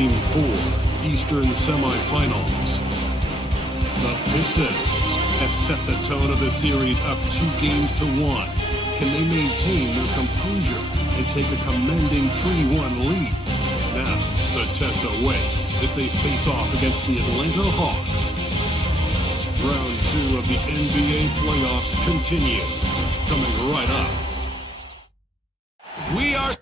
Game 4, Eastern Semifinals. The Pistons have set the tone of the series up 2-1. Can they maintain their composure and take a commanding 3-1 lead? Now, the test awaits as they face off against the Atlanta Hawks. Round 2 of the NBA playoffs continue. Coming right up. We are...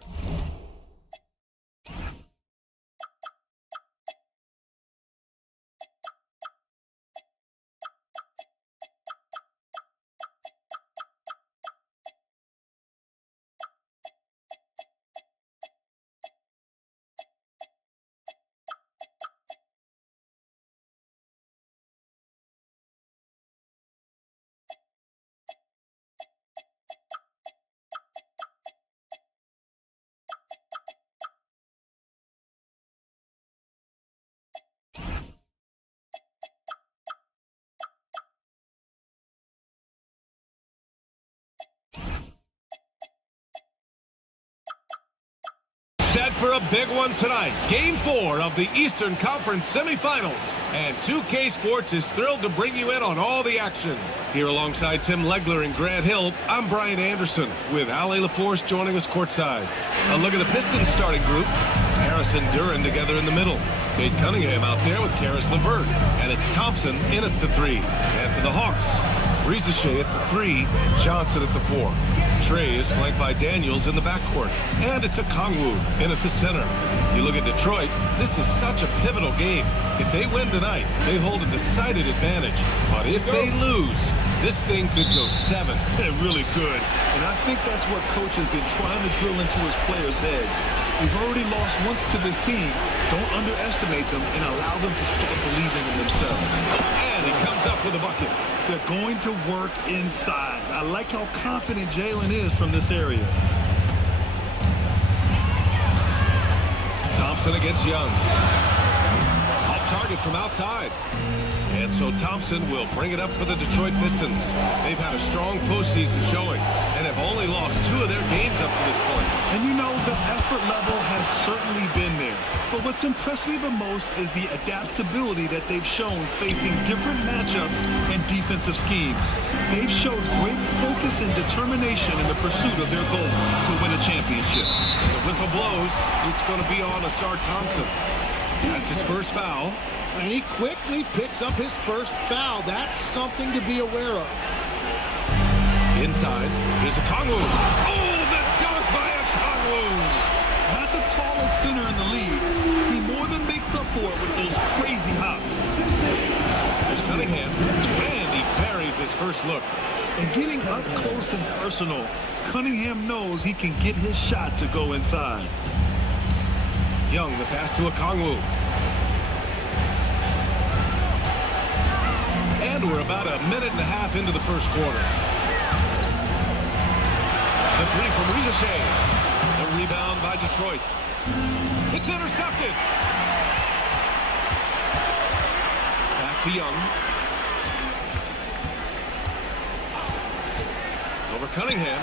Set for a big one tonight. Game 4 of the Eastern Conference semifinals. And 2K Sports is thrilled to bring you in on all the action. Here alongside Tim Legler and Grant Hill, I'm Brian Anderson with Ali LaForce joining us courtside. A look at the Pistons starting group. Harris and Duran together in the middle. Cade Cunningham out there with Karis LeVert. And it's Thompson in at the 3. And for the Hawks, Rizachet at the 3, Johnson at the 4. Trey is flanked by Daniels in the backcourt. And it's a Kongwu in at the center. You look at Detroit, this is such a pivotal game. If they win tonight, they hold a decided advantage. But if they lose, this thing could go 7. It really could. And I think that's what coach has been trying to drill into his players' heads. We've already lost once to this team. Don't underestimate them and allow them to start believing in themselves. And he comes up with a bucket. They're going to work inside. I like how confident Jalen is from this area. Thompson against Young. Off target from outside. And so Thompson will bring it up for the Detroit Pistons. They've had a strong postseason showing and have only lost 2 of their games up to this point. And you know, the effort level has certainly been there. But what's impressed me the most is the adaptability that they've shown facing different matchups and defensive schemes. They've showed great focus and determination in the pursuit of their goal to win a championship. The whistle blows. It's going to be on Asar Thompson. That's his first foul. And he quickly picks up his first foul. That's something to be aware of. Inside, here's a Kongwu. Oh, the dunk by a Kongwu. Not the tallest center in the league. He more than makes up for it with those crazy hops. There's Cunningham, and he buries his first look. And getting up close and personal, Cunningham knows he can get his shot to go inside. Young, the pass to a Kongwu. And we're about a minute and a half into the first quarter. The 3 from Rizachet. The rebound by Detroit. It's intercepted. Pass to Young. Over Cunningham.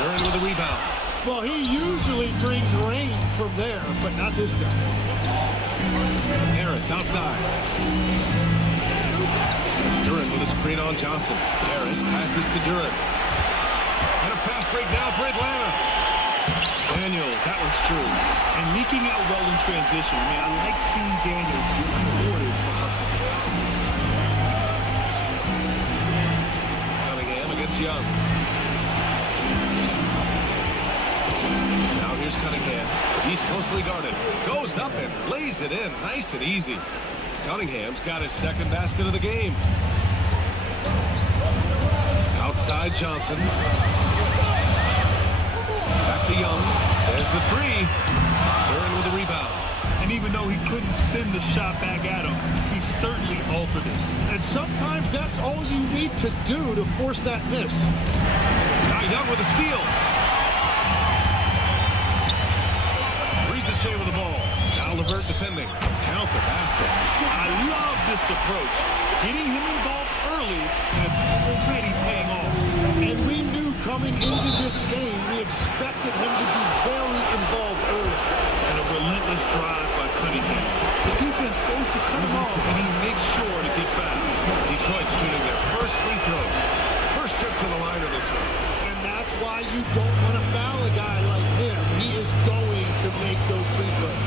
They're in with a rebound. Well, he usually brings rain from there, but not this time. Harris outside. Duran with a screen on Johnson. Harris passes to Duran. And a fast break now for Atlanta. Daniels, that one's true. And leaking out well in transition. I mean, I like seeing Daniels get rewarded for hustling. Cunningham against Young. Now here's Cunningham. He's closely guarded. Goes up and lays it in. Nice and easy. Cunningham's got his second basket of the game. Outside Johnson. Back to Young. There's the 3. They're in with the rebound. And even though he couldn't send the shot back at him, he certainly altered it. And sometimes that's all you need to do to force that miss. Now Young with a steal. Rizachet with the ball. Now LeVert defending. Count the basket. I love this approach. Getting him involved early, and it's already paying off. And we knew coming into this game, we expected him to be very involved early. And a relentless drive by he can. The defense goes to cut him off, and he makes sure to get fouled. Detroit shooting their first free throws. First trip to the line of this one. And that's why you don't want to foul a guy like him. He is going to make those free throws.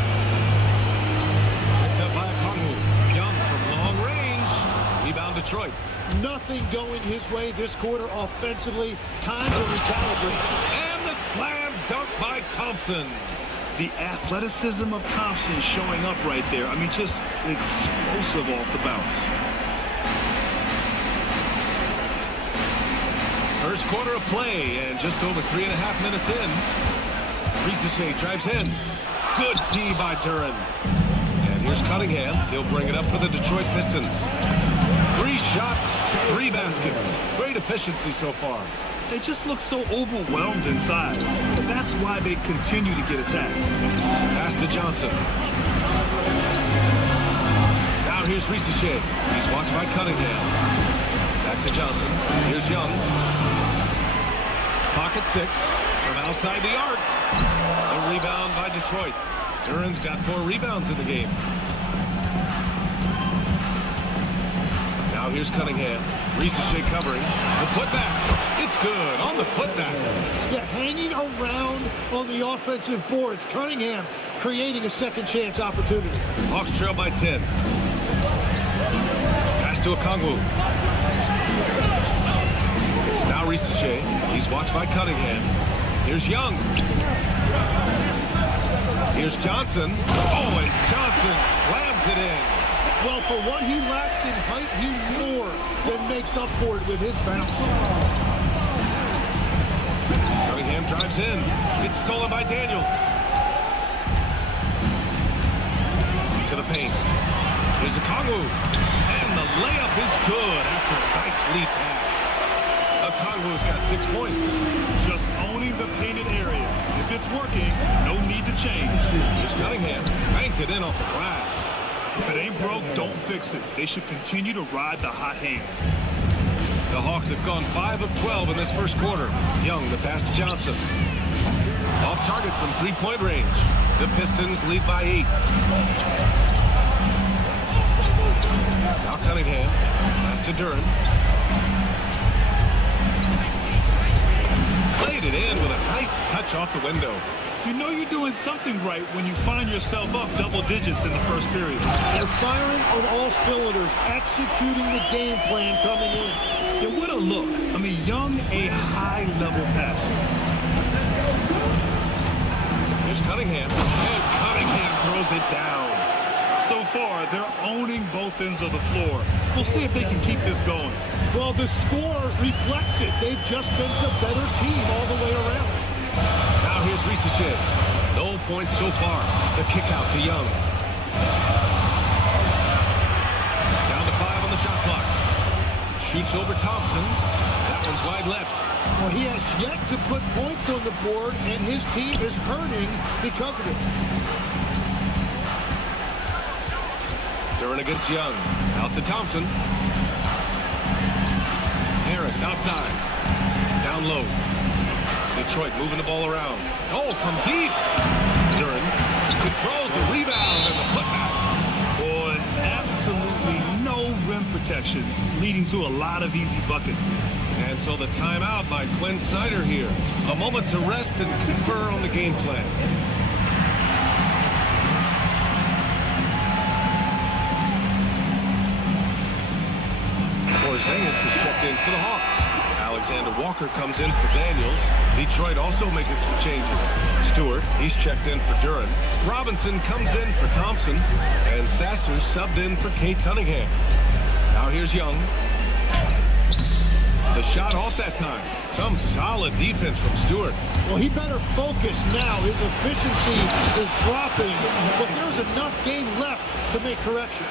Picked up by Okongwu. Young from long range. Rebound Detroit. Nothing going his way this quarter offensively. Time to recalibrate. And the slam dunk by Thompson. The athleticism of Thompson showing up right there. I mean, just explosive off the bounce. First quarter of play and just over 3.5 minutes in. Risache drives in. Good D by Duren. And here's Cunningham. He'll bring it up for the Detroit Pistons. 3 shots, 3 baskets. Great efficiency so far. They just look so overwhelmed inside. And that's why they continue to get attacked. Pass to Johnson. Now here's Risache. He's watched by Cunningham. Back to Johnson. Here's Young. Pocket 6 from outside the arc. A rebound by Detroit. Duren's got 4 rebounds in the game. Now here's Cunningham. Risache covering. The putback. It's good on the putback. Yeah, hanging around on the offensive boards. Cunningham creating a second chance opportunity. Hawks trail by 10. Pass to Okongwu. Now Risache. He's watched by Cunningham. Here's Young. Here's Johnson. Oh, and Johnson slams it in. Well, for what he lacks in height, he more than makes up for it with his bounce. Cunningham drives in. It's stolen by Daniels. To the paint. Here's Okongwu. And the layup is good after a nice lead pass. Okongwu's got 6 points. Just owning the painted area. If it's working, no need to change. Here's Cunningham. Banked it in off the glass. If it ain't broke, don't fix it. They should continue to ride the hot hand. The Hawks have gone 5 of 12 in this first quarter. Young, the pass to Johnson. Off target from 3-point range. The Pistons lead by 8. Now Cunningham. Pass to Duren. Played it in with a nice touch off the window. You know you're doing something right when you find yourself up double digits in the first period. They're firing on all cylinders, executing the game plan coming in. Yeah, what a look. I mean, Young, a high-level passer. Here's Cunningham. And Cunningham throws it down. So far, they're owning both ends of the floor. We'll see if they can keep this going. Well, the score reflects it. They've just been the better team all the way around. Now here's Risache. No points so far. The kick out to Young. Down to 5 on the shot clock. Shoots over Thompson. That one's wide left. Well, he has yet to put points on the board, and his team is hurting because of it. Duren against Young. Out to Thompson. Harris outside. Down low. Detroit moving the ball around. Oh, from deep. Duren controls the rebound and the putback. Boy, absolutely no rim protection, leading to a lot of easy buckets. And so the timeout by Quinn Snyder here. A moment to rest and confer on the game plan. Porzingis is checked in for the Hawks. Alexander Walker comes in for Daniels. Detroit also making some changes. Stewart, he's checked in for Duren. Robinson comes in for Thompson. And Sasser subbed in for Kate Cunningham. Now here's Young. The shot off that time. Some solid defense from Stewart. Well, he better focus now. His efficiency is dropping, but there's enough game left to make corrections.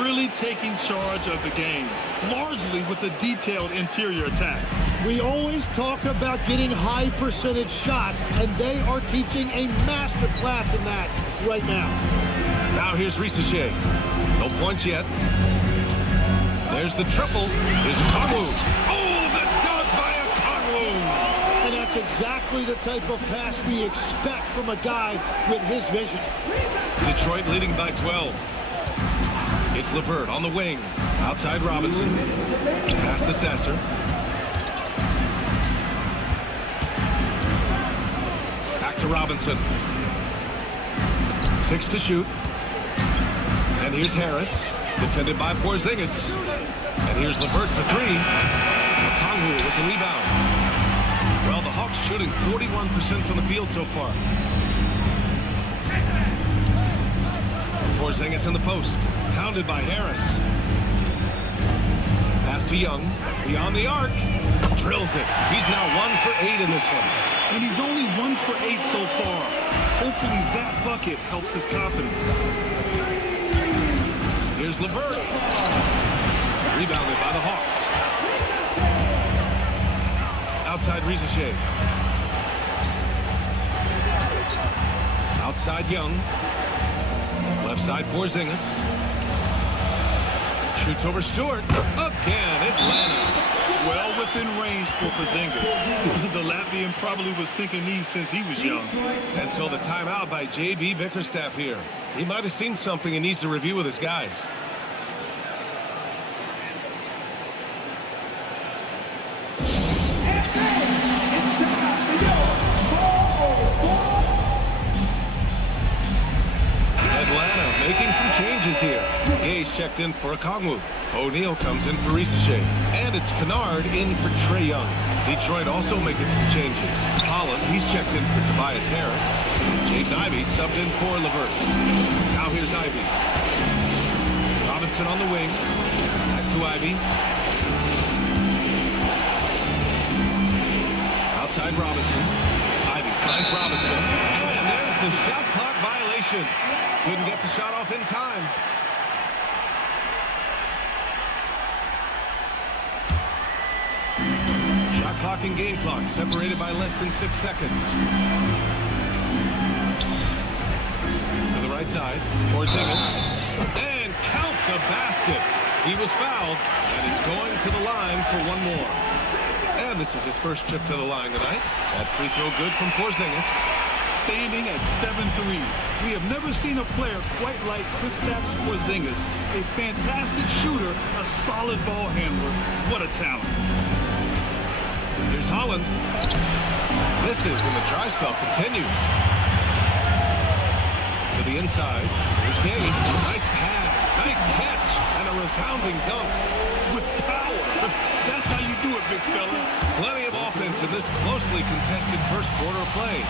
Really taking charge of the game, largely with the detailed interior attack. We always talk about getting high percentage shots, and they are teaching a master class in that right now. Now here's Risache. No points yet. There's the triple. Here's Okongwu. Oh, the dunk by Okongwu. And that's exactly the type of pass we expect from a guy with his vision. Detroit leading by 12. It's LeVert on the wing. Outside Robinson. Pass to Sasser. Back to Robinson. 6 to shoot. And here's Harris. Defended by Porzingis. And here's LeVert for 3. Okongwu with the rebound. Well, the Hawks shooting 41% from the field so far. Porzingis in the post. Pounded by Harris. Pass to Young. Beyond the arc. Drills it. He's now 1 for 8 in this one. And he's only 1 for 8 so far. Hopefully that bucket helps his confidence. Here's LeVert. Rebounded by the Hawks. Outside Rizachet. Outside Young. Left side Porzingis. Shoots over Stewart. Again, Atlanta. Well within range for Porzingis. The Latvian probably was thinking these since he was young. And so the timeout by J.B. Bickerstaff here. He might have seen something he needs to review with his guys. Making some changes here. Gay's checked in for Okongwu. O'Neal comes in for Rizachet. And it's Kennard in for Trae Young. Detroit also making some changes. Holland, he's checked in for Tobias Harris. Jaden Ivey subbed in for LeVert. Now here's Ivey. Robinson on the wing. Back to Ivey. Outside Robinson. Ivey finds Robinson. And there's the shot clock violation. Couldn't get the shot off in time. Shot clock and game clock separated by less than 6 seconds. To the right side, Porzingis. And count the basket. He was fouled, and he's going to the line for one more. And this is his first trip to the line tonight. That free throw good from Porzingis. Standing at 7'3". We have never seen a player quite like Kristaps Porzingis. A fantastic shooter, a solid ball handler. What a talent. Here's Holland. Misses, and the dry spell continues. To the inside. Here's Gay. Nice pass. Nice catch. And a resounding dunk. With power. That's how you do it, big fella. Plenty of offense in this closely contested first quarter of play.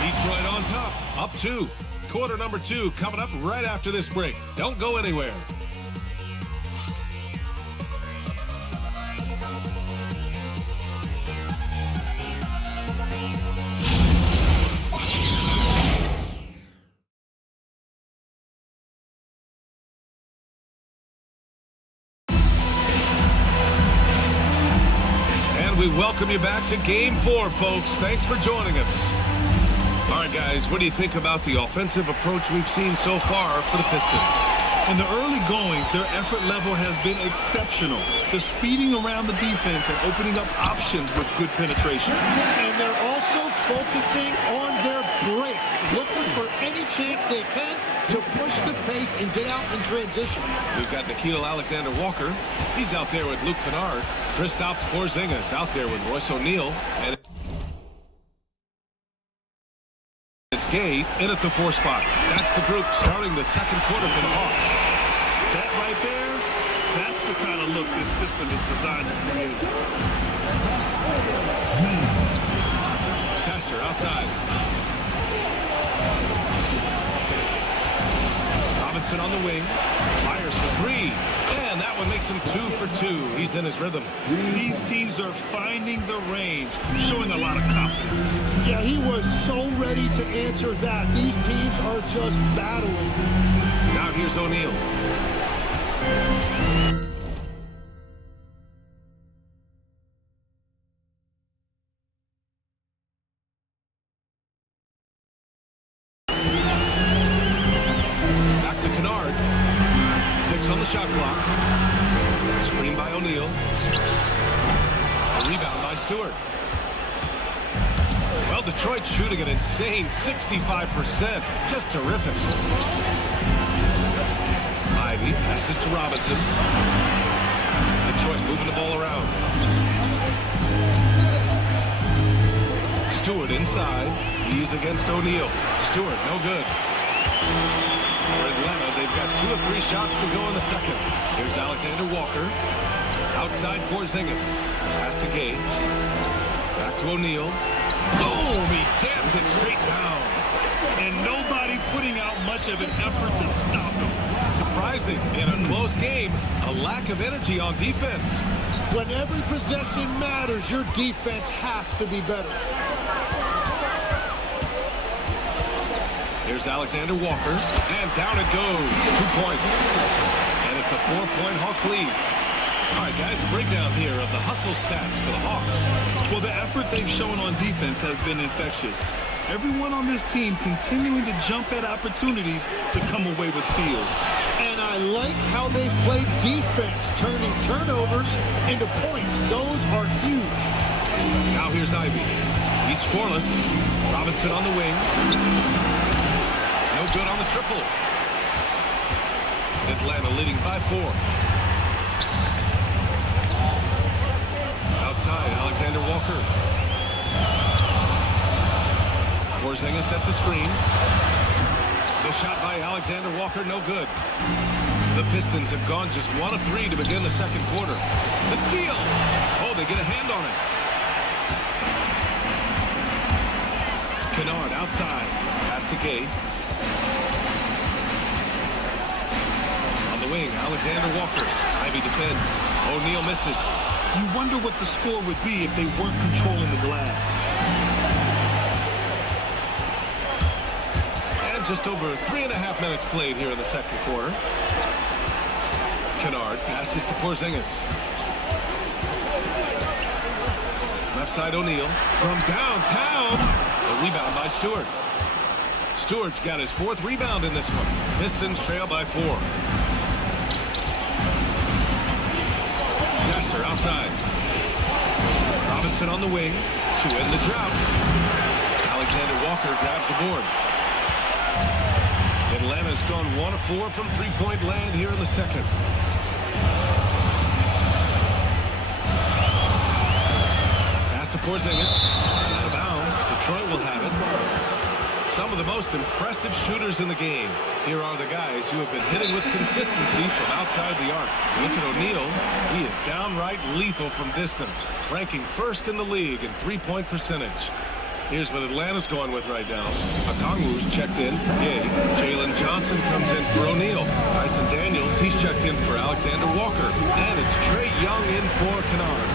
Detroit on top, up 2. Quarter number 2 coming up right after this break. Don't go anywhere. We welcome you back to Game 4, folks. Thanks for joining us. All right, guys, what do you think about the offensive approach we've seen so far for the Pistons? In the early goings, their effort level has been exceptional. They're speeding around the defense and opening up options with good penetration. And they're also focusing on their break, looking for any chance they can to push the pace and get out in transition. We've got Nickeil Alexander-Walker. He's out there with Luke Kennard. Kristaps Porzingis out there with Royce O'Neal. And it's Gay in at the 4 spot. That's the group starting the second quarter for the Hawks. That right there, that's the kind of look this system is designed to create. Sasser outside. Robinson on the wing. Fires for 3. And that one makes him 2 for 2. He's in his rhythm. These teams are finding the range, showing a lot of confidence. Yeah, he was so ready to answer that. These teams are just battling. Now here's O'Neal. Back to Kennard. 6 on the shot clock. Screen by O'Neal. A rebound by Stewart. Well Detroit shooting an insane 65%. Just terrific. Ivy passes to Robinson. Detroit moving the ball around. Stewart inside. He's against O'Neal. Stewart, no good. For Atlanta, they've got 2 of 3 shots to go in the second. Here's Alexander Walker. Outside Porzingis. Pass to Gay. Back to O'Neal. Boom! He jams it straight down. And nobody putting out much of an effort to stop him. Surprising. In a close game, a lack of energy on defense. When every possession matters, your defense has to be better. Here's Alexander Walker, and down it goes. 2 points. And it's a 4-point Hawks lead. All right, guys, a breakdown here of the hustle stats for the Hawks. Well, the effort they've shown on defense has been infectious. Everyone on this team continuing to jump at opportunities to come away with steals. And I like how they've played defense, turning turnovers into points. Those are huge. Now here's Ivy. He's scoreless. Robinson on the wing. No good on the triple. Atlanta leading by 4. Outside, Alexander Walker. Porzingis sets a screen. The shot by Alexander Walker, no good. The Pistons have gone just 1 of 3 to begin the second quarter. The steal! Oh, they get a hand on it. Kennard outside. Pass to Gay. On the wing, Alexander Walker. Ivy defends. O'Neal misses. You wonder what the score would be if they weren't controlling the glass. And just over 3.5 minutes played here in the second quarter. Kennard passes to Porzingis. Left side O'Neal. From downtown. The rebound by Stewart. Stewart's got his 4th rebound in this one. Pistons trail by 4. Sasser outside. Robinson on the wing to end the drought. Alexander Walker grabs the board. Atlanta's gone 1 of 4 from 3-point land here in the second. Pass to Porzingis. Out of bounds. Detroit will have it. Some of the most impressive shooters in the game. Here are the guys who have been hitting with consistency from outside the arc. Look at O'Neal. He is downright lethal from distance, ranking 1st in the league in 3-point percentage. Here's what Atlanta's going with right now. Okongwu's checked in for Gay. Jalen Johnson comes in for O'Neal. Tyson Daniels, he's checked in for Alexander Walker. And it's Trae Young in for Kennard.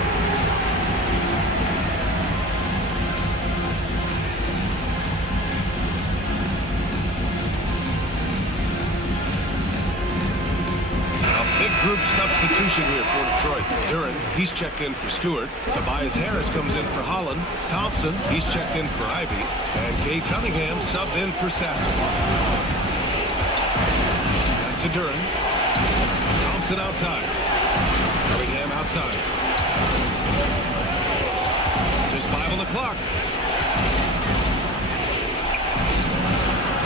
Big group substitution here for Detroit. Duren, he's checked in for Stewart. Tobias Harris comes in for Holland. Thompson, he's checked in for Ivy. And Kay Cunningham subbed in for Sasser. Pass to Duren. Thompson outside. Cunningham outside. Just 5 on the clock.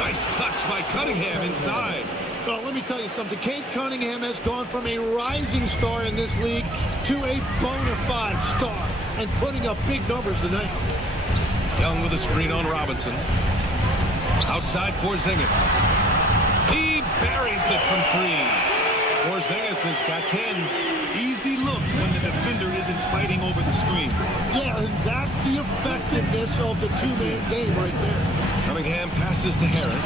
Nice touch by Cunningham inside. Well, let me tell you something. Kate Cunningham has gone from a rising star in this league to a bona fide star and putting up big numbers tonight. Young with a screen on Robinson. Outside Porzingis. He buries it from 3. Porzingis has got 10. Easy look when the defender isn't fighting over the screen. Yeah, and that's the effectiveness of the 2-man game right there. Cunningham passes to Harris.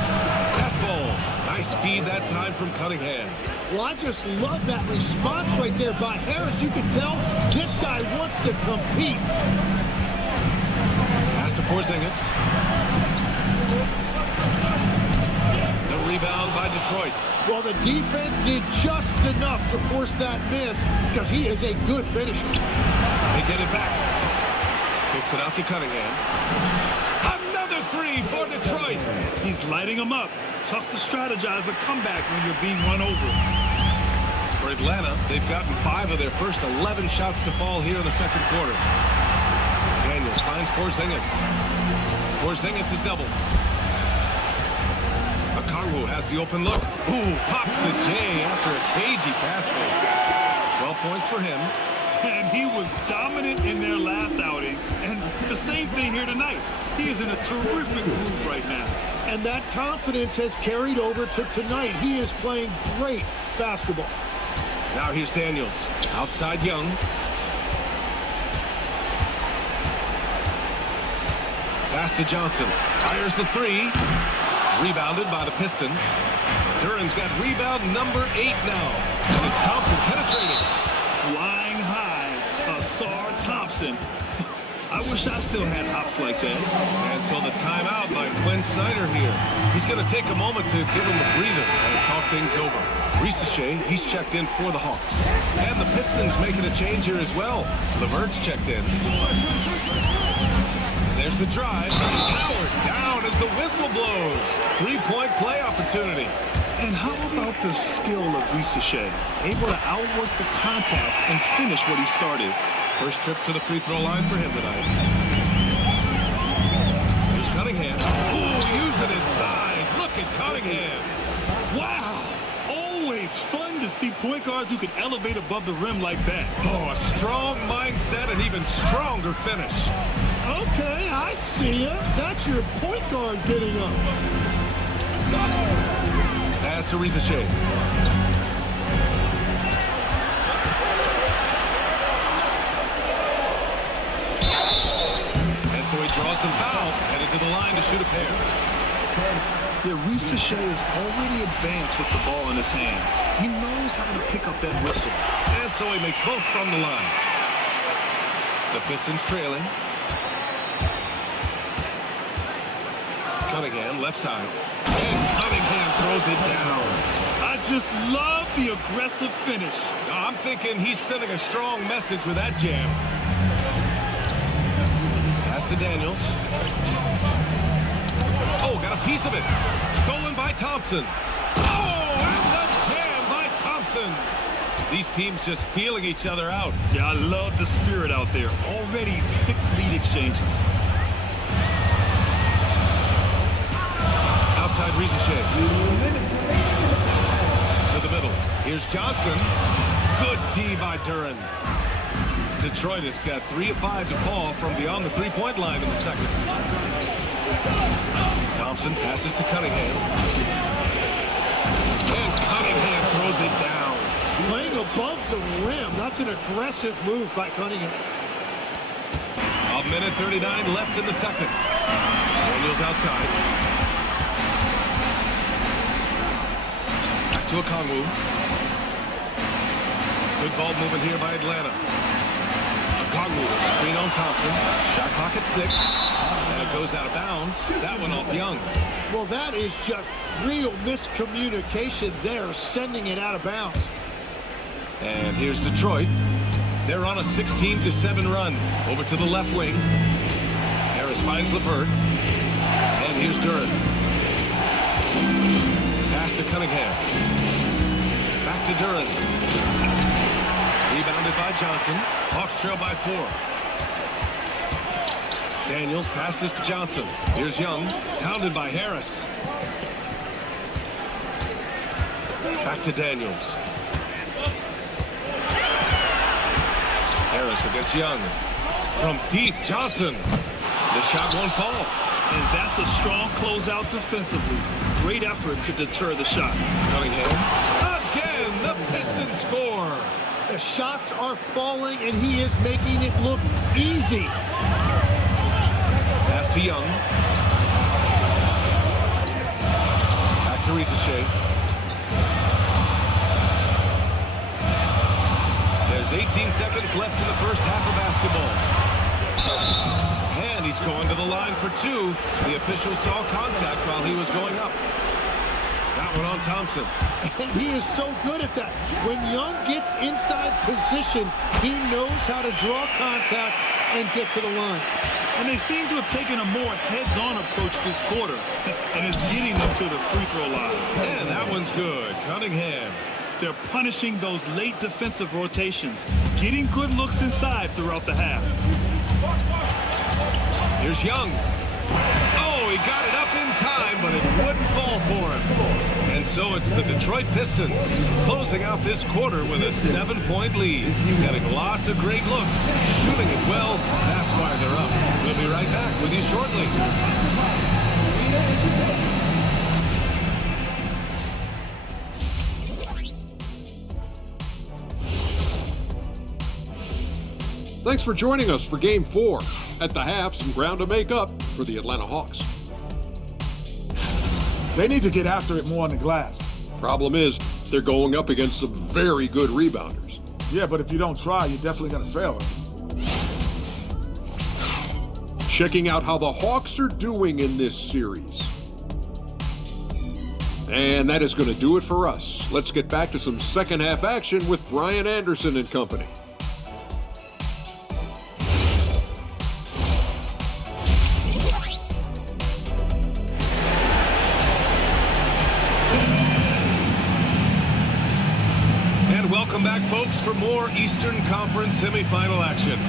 That falls. Nice feed that time from Cunningham. Well, I just love that response right there by Harris. You can tell this guy wants to compete. Pass to Porzingis. The rebound by Detroit. Well, the defense did just enough to force that miss because he is a good finisher. They get it back. Kicks it out to Cunningham. Another 3 for Detroit. He's lighting them up. Tough to strategize a comeback when you're being run over. For Atlanta, they've gotten 5 of their first 11 shots to fall here in the second quarter. Daniels finds Porzingis. Porzingis is double. Okongwu has the open look. Ooh, pops the J after a cagey pass fake. 12 points for him. And he was dominant in their last outing. And the same thing here tonight. He is in a terrific groove right now. And that confidence has carried over to tonight. He is playing great basketball. Now here's Daniels. Outside Young. Pass to Johnson. Fires the three. Rebounded by the Pistons. Duran's got rebound number 8 now. And it's Thompson penetrating. Flying high, Asar Thompson. I wish I still had hops like that. And so the timeout by Quinn Snyder here. He's going to take a moment to give him a breather and talk things over. Risacher, he's checked in for the Hawks. And the Pistons making a change here as well. LeVert's checked in. There's the drive. Howard down as the whistle blows. 3-point play opportunity. And how about the skill of Risacher? Able to outwork the contact and finish what he started. First trip to the free throw line for him tonight. Here's Cunningham. Ooh, using his size. Look at Cunningham. Wow. Always fun to see point guards who can elevate above the rim like that. Oh, a strong mindset and even stronger finish. Okay, I see ya. That's your point guard getting up. Pass to Risacher. And so he draws the foul, headed to the line to shoot a pair. Yeah, Risacher is already advanced with the ball in his hand. He knows how to pick up that whistle. And so he makes both from the line. The Pistons trailing. Cunningham, left side. And Cunningham throws it down. I just love the aggressive finish. I'm thinking he's sending a strong message with that jam. Pass to Daniels. Oh, got a piece of it. Stolen by Thompson. Oh, and the jam by Thompson. These teams just feeling each other out. Yeah, I love the spirit out there. Already 6 lead exchanges. Outside Risacher. To the middle. Here's Johnson. Good D by Duran. Detroit has got 3 of 5 to fall from beyond the 3-point line in the second. Thompson passes to Cunningham. And Cunningham throws it down. Playing above the rim. That's an aggressive move by Cunningham. 1:39 left in the second. Daniels outside. Back to Okongwu. Good ball movement here by Atlanta. Okongwu, screen on Thompson. Shot clock at 6. And it goes out of bounds. That one off Young. Well, that is just real miscommunication there, sending it out of bounds. And here's Detroit. They're on a 16-7 run. Over to the left wing. Harris finds LeVert. And here's Duran. Pass to Cunningham. Back to Duran. Rebounded by Johnson. Hawks trail by 4. Daniels passes to Johnson. Here's Young. Pounded by Harris. Back to Daniels. Harris against Young. From deep, Johnson. The shot won't fall. And that's a strong closeout defensively. Great effort to deter the shot. Cunningham. Again, the Pistons score. The shots are falling, and he is making it look easy. Pass to Young. Back to Risacher. There's 18 seconds left in the first half of basketball. And he's going to the line for 2. The official saw contact while he was going up. That one on Thompson. And he is so good at that. When Young gets inside position, he knows how to draw contact and get to the line. And they seem to have taken a more heads-on approach this quarter. And it's getting them to the free throw line. And that one's good. Cunningham. They're punishing those late defensive rotations, getting good looks inside throughout the half. Here's Young. So it's the Detroit Pistons closing out this quarter with a 7-point lead. Getting lots of great looks, shooting it well. That's why they're up. We'll be right back with you shortly. Thanks for joining us for Game 4. At the half, some ground to make up for the Atlanta Hawks. They need to get after it more on the glass. Problem is, they're going up against some very good rebounders. Yeah, but if you don't try, you're definitely going to fail. Checking out how the Hawks are doing in this series. And that is going to do it for us. Let's get back to some second half action with Brian Anderson and company. Welcome back, folks, for more Eastern Conference semifinal action.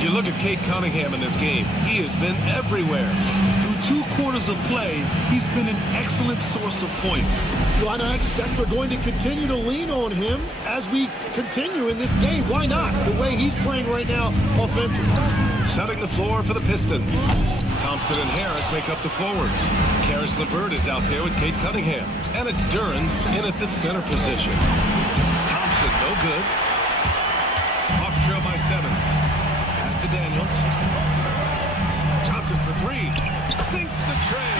You look at Cade Cunningham in this game. He has been everywhere. Through 2 quarters of play, he's been an excellent source of points. Well, I expect they're going to continue to lean on him as we continue in this game. Why not? The way he's playing right now offensively. Setting the floor for the Pistons. Thompson and Harris make up the forwards. Karis LeVert is out there with Cade Cunningham. And it's Duren in at the center position. No good. Hawks trail by 7. Pass to Daniels. Johnson for 3. Sinks the tray.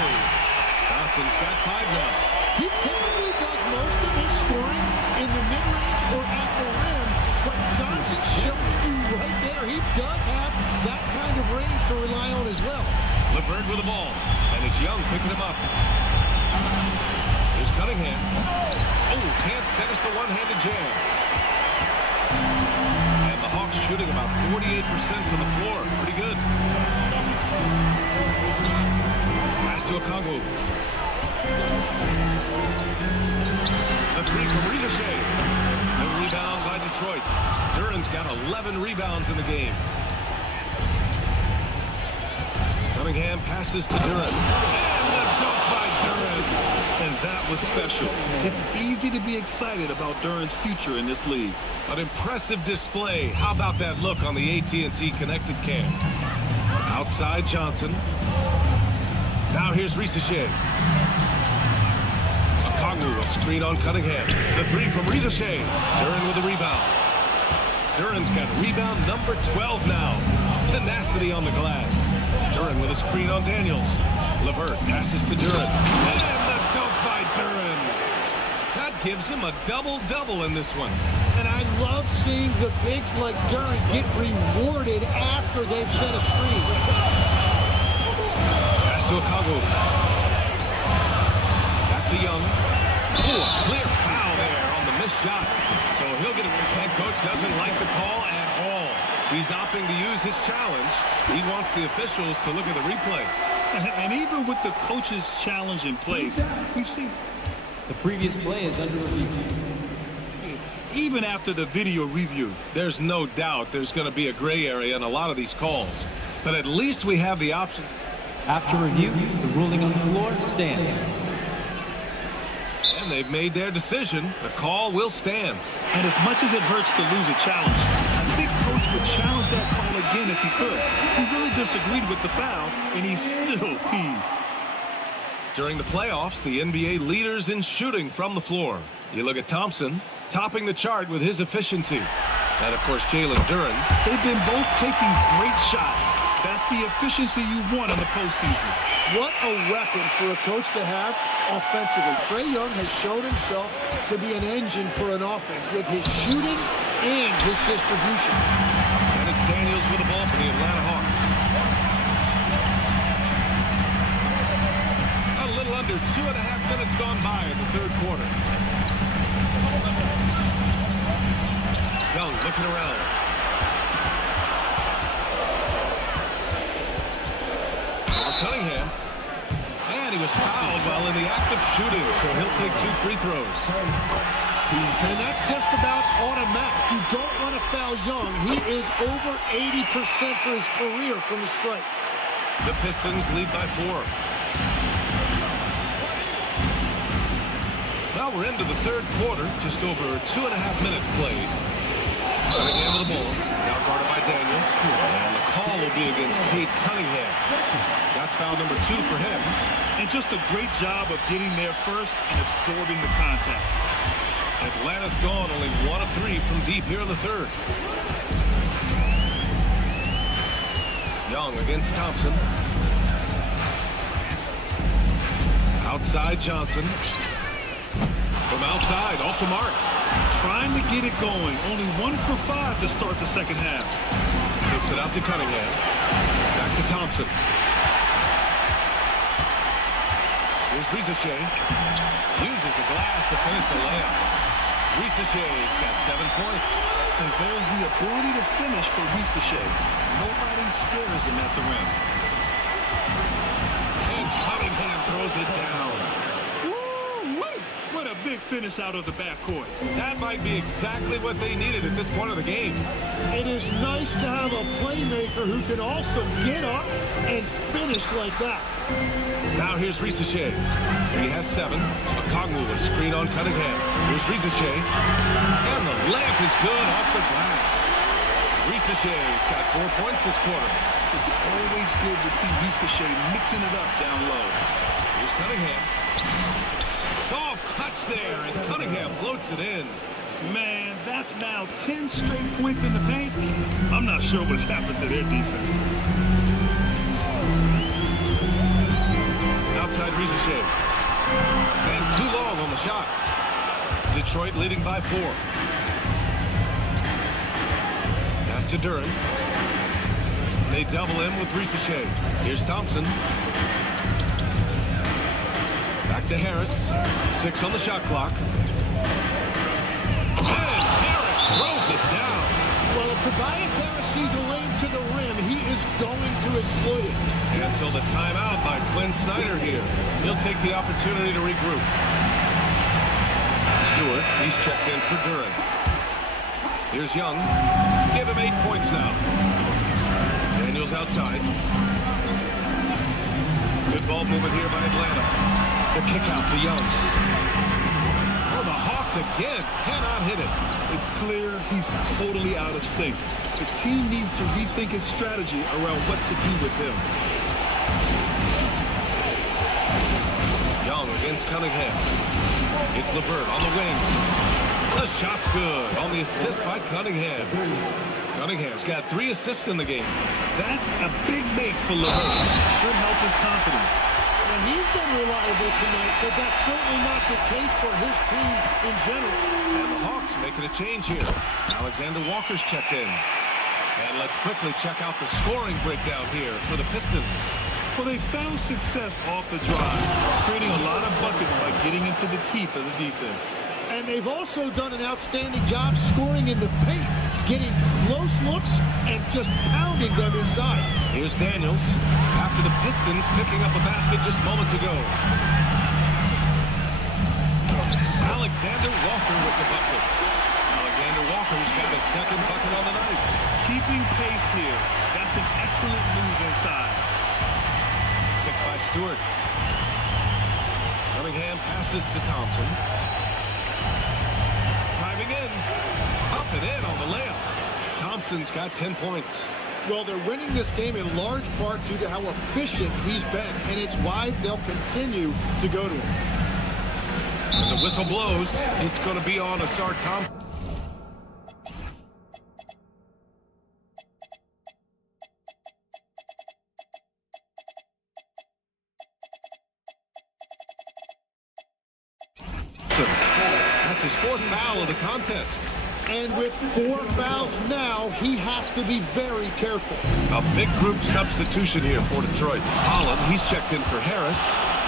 Johnson's got 5 now. He typically does most of his scoring in the mid-range or at the rim, but Johnson's showing you right there he does have that kind of range to rely on as well. LeVert with the ball, and it's Young picking him up. Here's Cunningham. Oh, can't finish the one-handed jam. And the Hawks shooting about 48% from the floor. Pretty good. Pass to Okongwu. The 3 from Rizichet. No rebound by Detroit. Duren's got 11 rebounds in the game. Cunningham passes to Duren. And the dunk by Duren. And that was special. It's easy to be excited about Duren's future in this league. An impressive display. How about that look on the AT&T connected cam? Outside Johnson. Now here's Rizichet. Okongwu, a screen on Cunningham. The 3 from Rizichet. Duren with the rebound. Duren's got rebound number 12 now. Tenacity on the glass. Duren with a screen on Daniels. LeVert passes to Duren. And the dunk by Duren. That gives him a double-double in this one. And I love seeing the bigs like Duren get rewarded after they've set a screen. Pass to Okongwu. Back to Young. Oh, a clear foul there on the missed shot. So he'll get it. Head coach doesn't like the call at all. He's opting to use his challenge. He wants the officials to look at the replay. And even with the coach's challenge in place, we've seen the previous play is under review. Even after the video review. There's no doubt there's going to be a gray area in a lot of these calls. But at least we have the option. After review, the ruling on the floor stands. And they've made their decision. The call will stand. And as much as it hurts to lose a challenge, I think Coach would challenge that call again if he could. He really disagreed with the foul, and he's still peeved. During the playoffs, the NBA leaders in shooting from the floor. You look at Thompson, topping the chart with his efficiency. And, of course, Jalen Duren. They've been both taking great shots. That's the efficiency you want in the postseason. What a weapon for a coach to have offensively. Trae Young has shown himself to be an engine for an offense with his shooting and his distribution. And it's Daniels with the ball for the Atlanta Hawks. A little under 2.5 minutes gone by in the third quarter. Young looking around. Cunningham. And he was fouled while in the act of shooting, so he'll take 2 free throws. And that's just about automatic. You don't want to foul Young. He is over 80% for his career from the strike. The Pistons lead by 4. Well, we're into the third quarter, just over 2.5 minutes played. Cunningham with the ball, now guarded by Daniels. And the call will be against Cade Cunningham. That's foul number 2 for him. And just a great job of getting there first and absorbing the contact. Atlanta's gone only 1 of 3 from deep here in the third. Young against Thompson. Outside Johnson. From outside, off the mark. Trying to get it going. Only 1 for 5 to start the second half. Kicks it out to Cunningham. Back to Thompson. Here's Rizachet. Uses the glass to finish the layup. Rizachet's got 7 points. And there's the ability to finish for Rizachet. Nobody scares him at the rim. And Cunningham throws it down. Woo-wee! What a big finish out of the backcourt. That might be exactly what they needed at this point of the game. It is nice to have a playmaker who can also get up and finish like that. Now here's Rizachet. He has 7. Okongwu with screen on Cunningham. Here's Rizachet. And the layup is good off the glass. Rizachet's got 4 points this quarter. It's always good to see Rizachet mixing it up down low. Here's Cunningham. Soft touch there as Cunningham floats it in. Man, that's now 10 straight points in the paint. I'm not sure what's happened to their defense. Outside Rizachet. And too long on the shot. Detroit leading by 4. Pass to Duren. They double him with Rizachet. Here's Thompson. Back to Harris. 6 on the shot clock. And Harris throws it down. Well, if Tobias Harris sees a lane to the rim, he is going to exploit it. Cancel the timeout by Quinn Snyder here. He'll take the opportunity to regroup. Stewart, he's checked in for Duren. Here's Young. Give him 8 points now. Daniels outside. Good ball movement here by Atlanta. The kick out to Young. Oh, the Hawks again cannot hit it. It's clear he's totally out of sync. The team needs to rethink its strategy around what to do with him. Young against Cunningham. It's LeVert on the wing. The shot's good on the assist by Cunningham. Cunningham's got 3 assists in the game. That's a big make for LeVert. Should help his confidence. And he's been reliable tonight, but that's certainly not the case for his team in general. And the Hawks making a change here. Alexander Walker's checked in. And let's quickly check out the scoring breakdown here for the Pistons. Well, they found success off the drive, creating a lot of buckets by getting into the teeth of the defense. And they've also done an outstanding job scoring in the paint, getting close looks and just pounding them inside. Here's Daniels after the Pistons picking up a basket just moments ago. Alexander Walker with the bucket. Alexander Walker's got his 2nd bucket on the night. Keeping pace here. That's an excellent move inside. Picked by Stewart. Cunningham passes to Thompson. Driving in. Up and in on the layup. Thompson's got 10 points. Well, they're winning this game in large part due to how efficient he's been, and it's why they'll continue to go to him. When the whistle blows, it's going to be on Asar Thompson. That's his 4th foul of the contest. And with 4 fouls now, he has to be very careful. A big group substitution here for Detroit. Holland, he's checked in for Harris.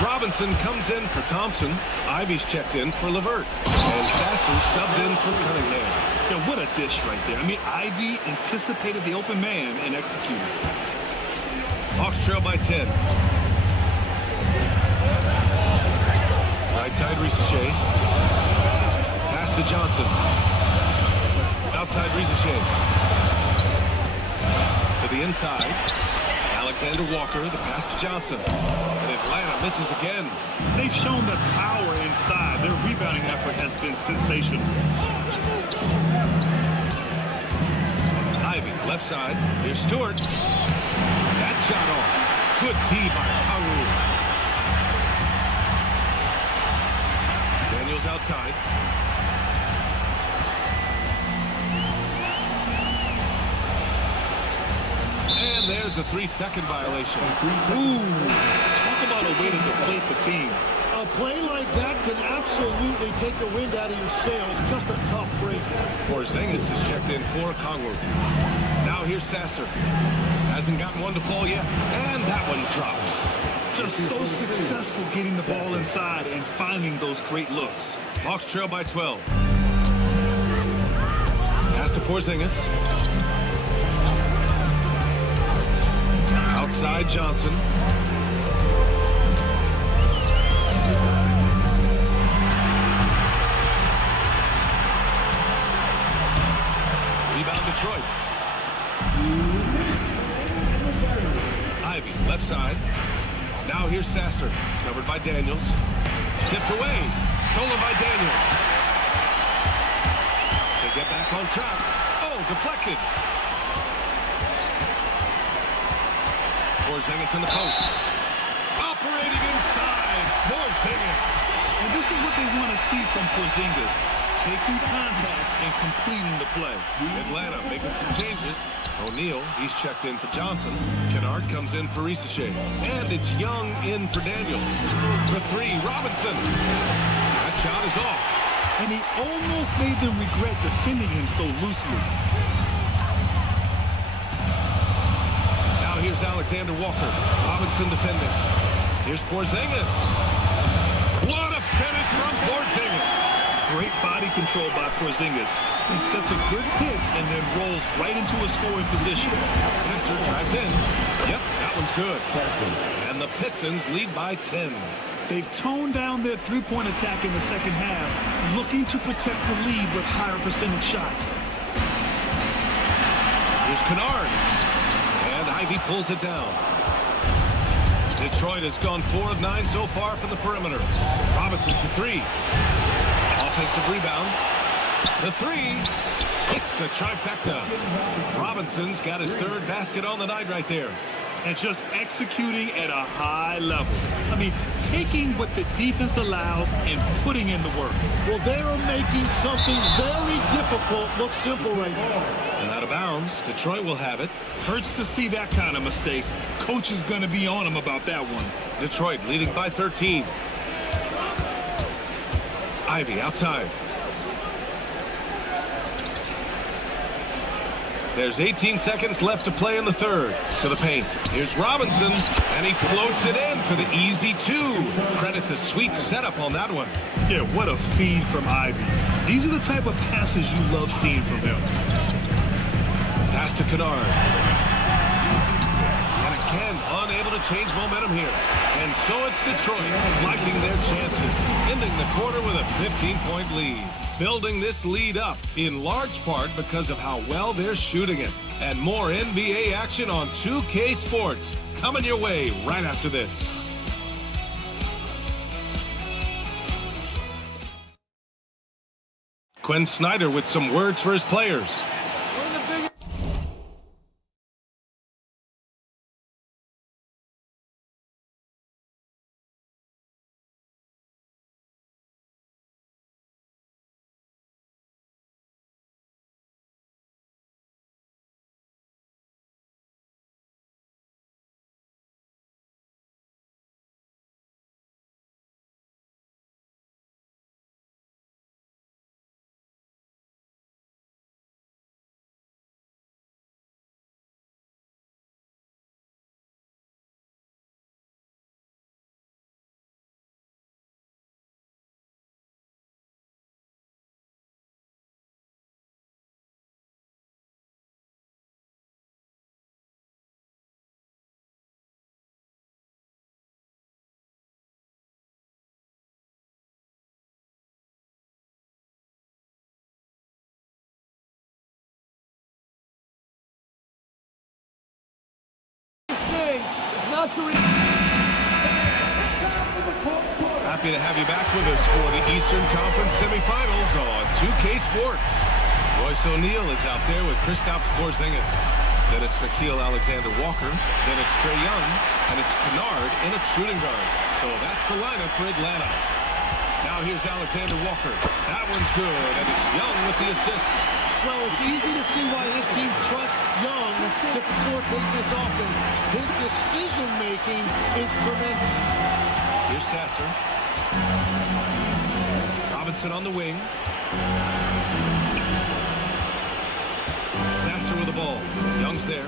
Robinson comes in for Thompson. Ivy's checked in for LeVert. And Sasser subbed in for Cunningham. Yeah, what a dish right there. I mean, Ivy anticipated the open man and executed. Hawks trail by 10. Right side, Rizachet. Pass to Johnson. Outside Rizachet. To the inside. Alexander Walker, the pass to Johnson. And Atlanta misses again. They've shown the power inside. Their rebounding effort has been sensational. Ivy, left side. Here's Stewart. That shot off. Good D by Kawu. Daniels outside. And there's a 3-second violation. Ooh, talk about a way to deflate the team. A play like that can absolutely take the wind out of your sails. Just a tough break. Porzingis is checked in for Congo. Now here's Sasser. Hasn't gotten one to fall yet. And that one drops. Just so successful getting the ball inside and finding those great looks. Hawks trail by 12. Pass to Porzingis. Outside Johnson. Rebound Detroit. Ivy, left side. Now here's Sasser. Covered by Daniels. Tipped away. Stolen by Daniels. They get back on track. Oh, deflected. Porzingis in the post. Operating inside. Porzingis. And this is what they want to see from Porzingis. Taking contact and completing the play. Atlanta making some changes. O'Neal, he's checked in for Johnson. Kennard comes in for Risacher. And it's Young in for Daniels. For 3, Robinson. That shot is off. And he almost made them regret defending him so loosely. Now here's Alexander Walker. Robinson defending. Here's Porzingis. What a finish from Porzingis. Great body control by Porzingis. He sets a good pick and then rolls right into a scoring position. Sasser drives in. Yep, that one's good. And the Pistons lead by 10. They've toned down their three-point attack in the second half, looking to protect the lead with higher percentage shots. Here's Kennard. And Ivy pulls it down. Detroit has gone 4 of 9 so far from the perimeter. Robinson for 3. Offensive rebound. The 3 hits the trifecta. Robinson's got his 3rd basket on the night right there. And just executing at a high level. I mean, taking what the defense allows and putting in the work. Well, they are making something very difficult look simple right now. And out of bounds, Detroit will have it. Hurts to see that kind of mistake. Coach is going to be on him about that one. Detroit leading by 13. Ivy outside. There's 18 seconds left to play in the 3rd. To the paint. Here's Robinson, and he floats it in for the easy 2. Credit the sweet setup on that one. Yeah, what a feed from Ivy. These are the type of passes you love seeing from him. Pass to Kennard. And again, unable to change momentum here. And so it's Detroit liking their chances, ending the quarter with a 15-point lead. Building this lead up in large part because of how well they're shooting it. And more NBA action on 2K Sports coming your way right after this. Quinn Snyder with some words for his players. It's not to Happy to have you back with us for the Eastern Conference semifinals on 2K Sports. Royce O'Neal is out there with Kristaps Porzingis. Then it's Nickeil Alexander-Walker. Then it's Trae Young. And it's Kennard in a shooting guard. So that's the lineup for Atlanta. Now here's Alexander-Walker. That one's good, and it's Young with the assist. Well, it's easy to see why this team trusts Young to facilitate this offense. His decision-making is tremendous. Here's Sasser. Robinson on the wing. Sasser with the ball. Young's there.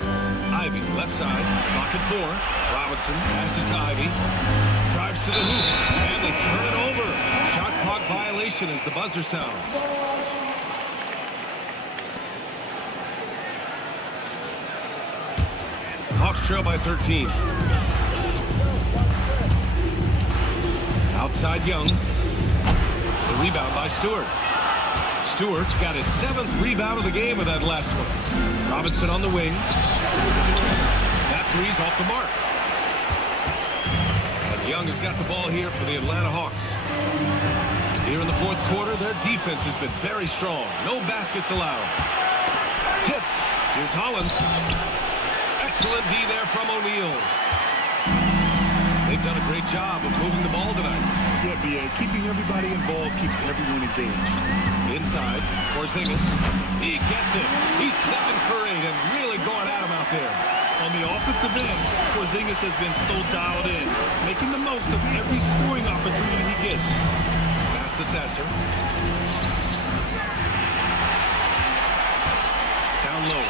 Ivy, left side. Pocket 4. Robinson passes to Ivy. Drives to the hoop. And they turn it over. Shot clock violation as the buzzer sounds. Hawks trail by 13. Outside Young. The rebound by Stewart. Stewart's got his 7th rebound of the game with that last one. Robinson on the wing. That three's off the mark. And Young has got the ball here for the Atlanta Hawks. Here in the 4th quarter, their defense has been very strong. No baskets allowed. Tipped. Here's Holland. Excellent D there from O'Neal. They've done a great job of moving the ball tonight. Yeah, B.A. Keeping everybody involved keeps everyone engaged. Inside, Porzingis. He gets it. He's 7 for 8 and really going at him out there. On the offensive end, Porzingis has been so dialed in, making the most of every scoring opportunity he gets. Pass to Sasser. Down low.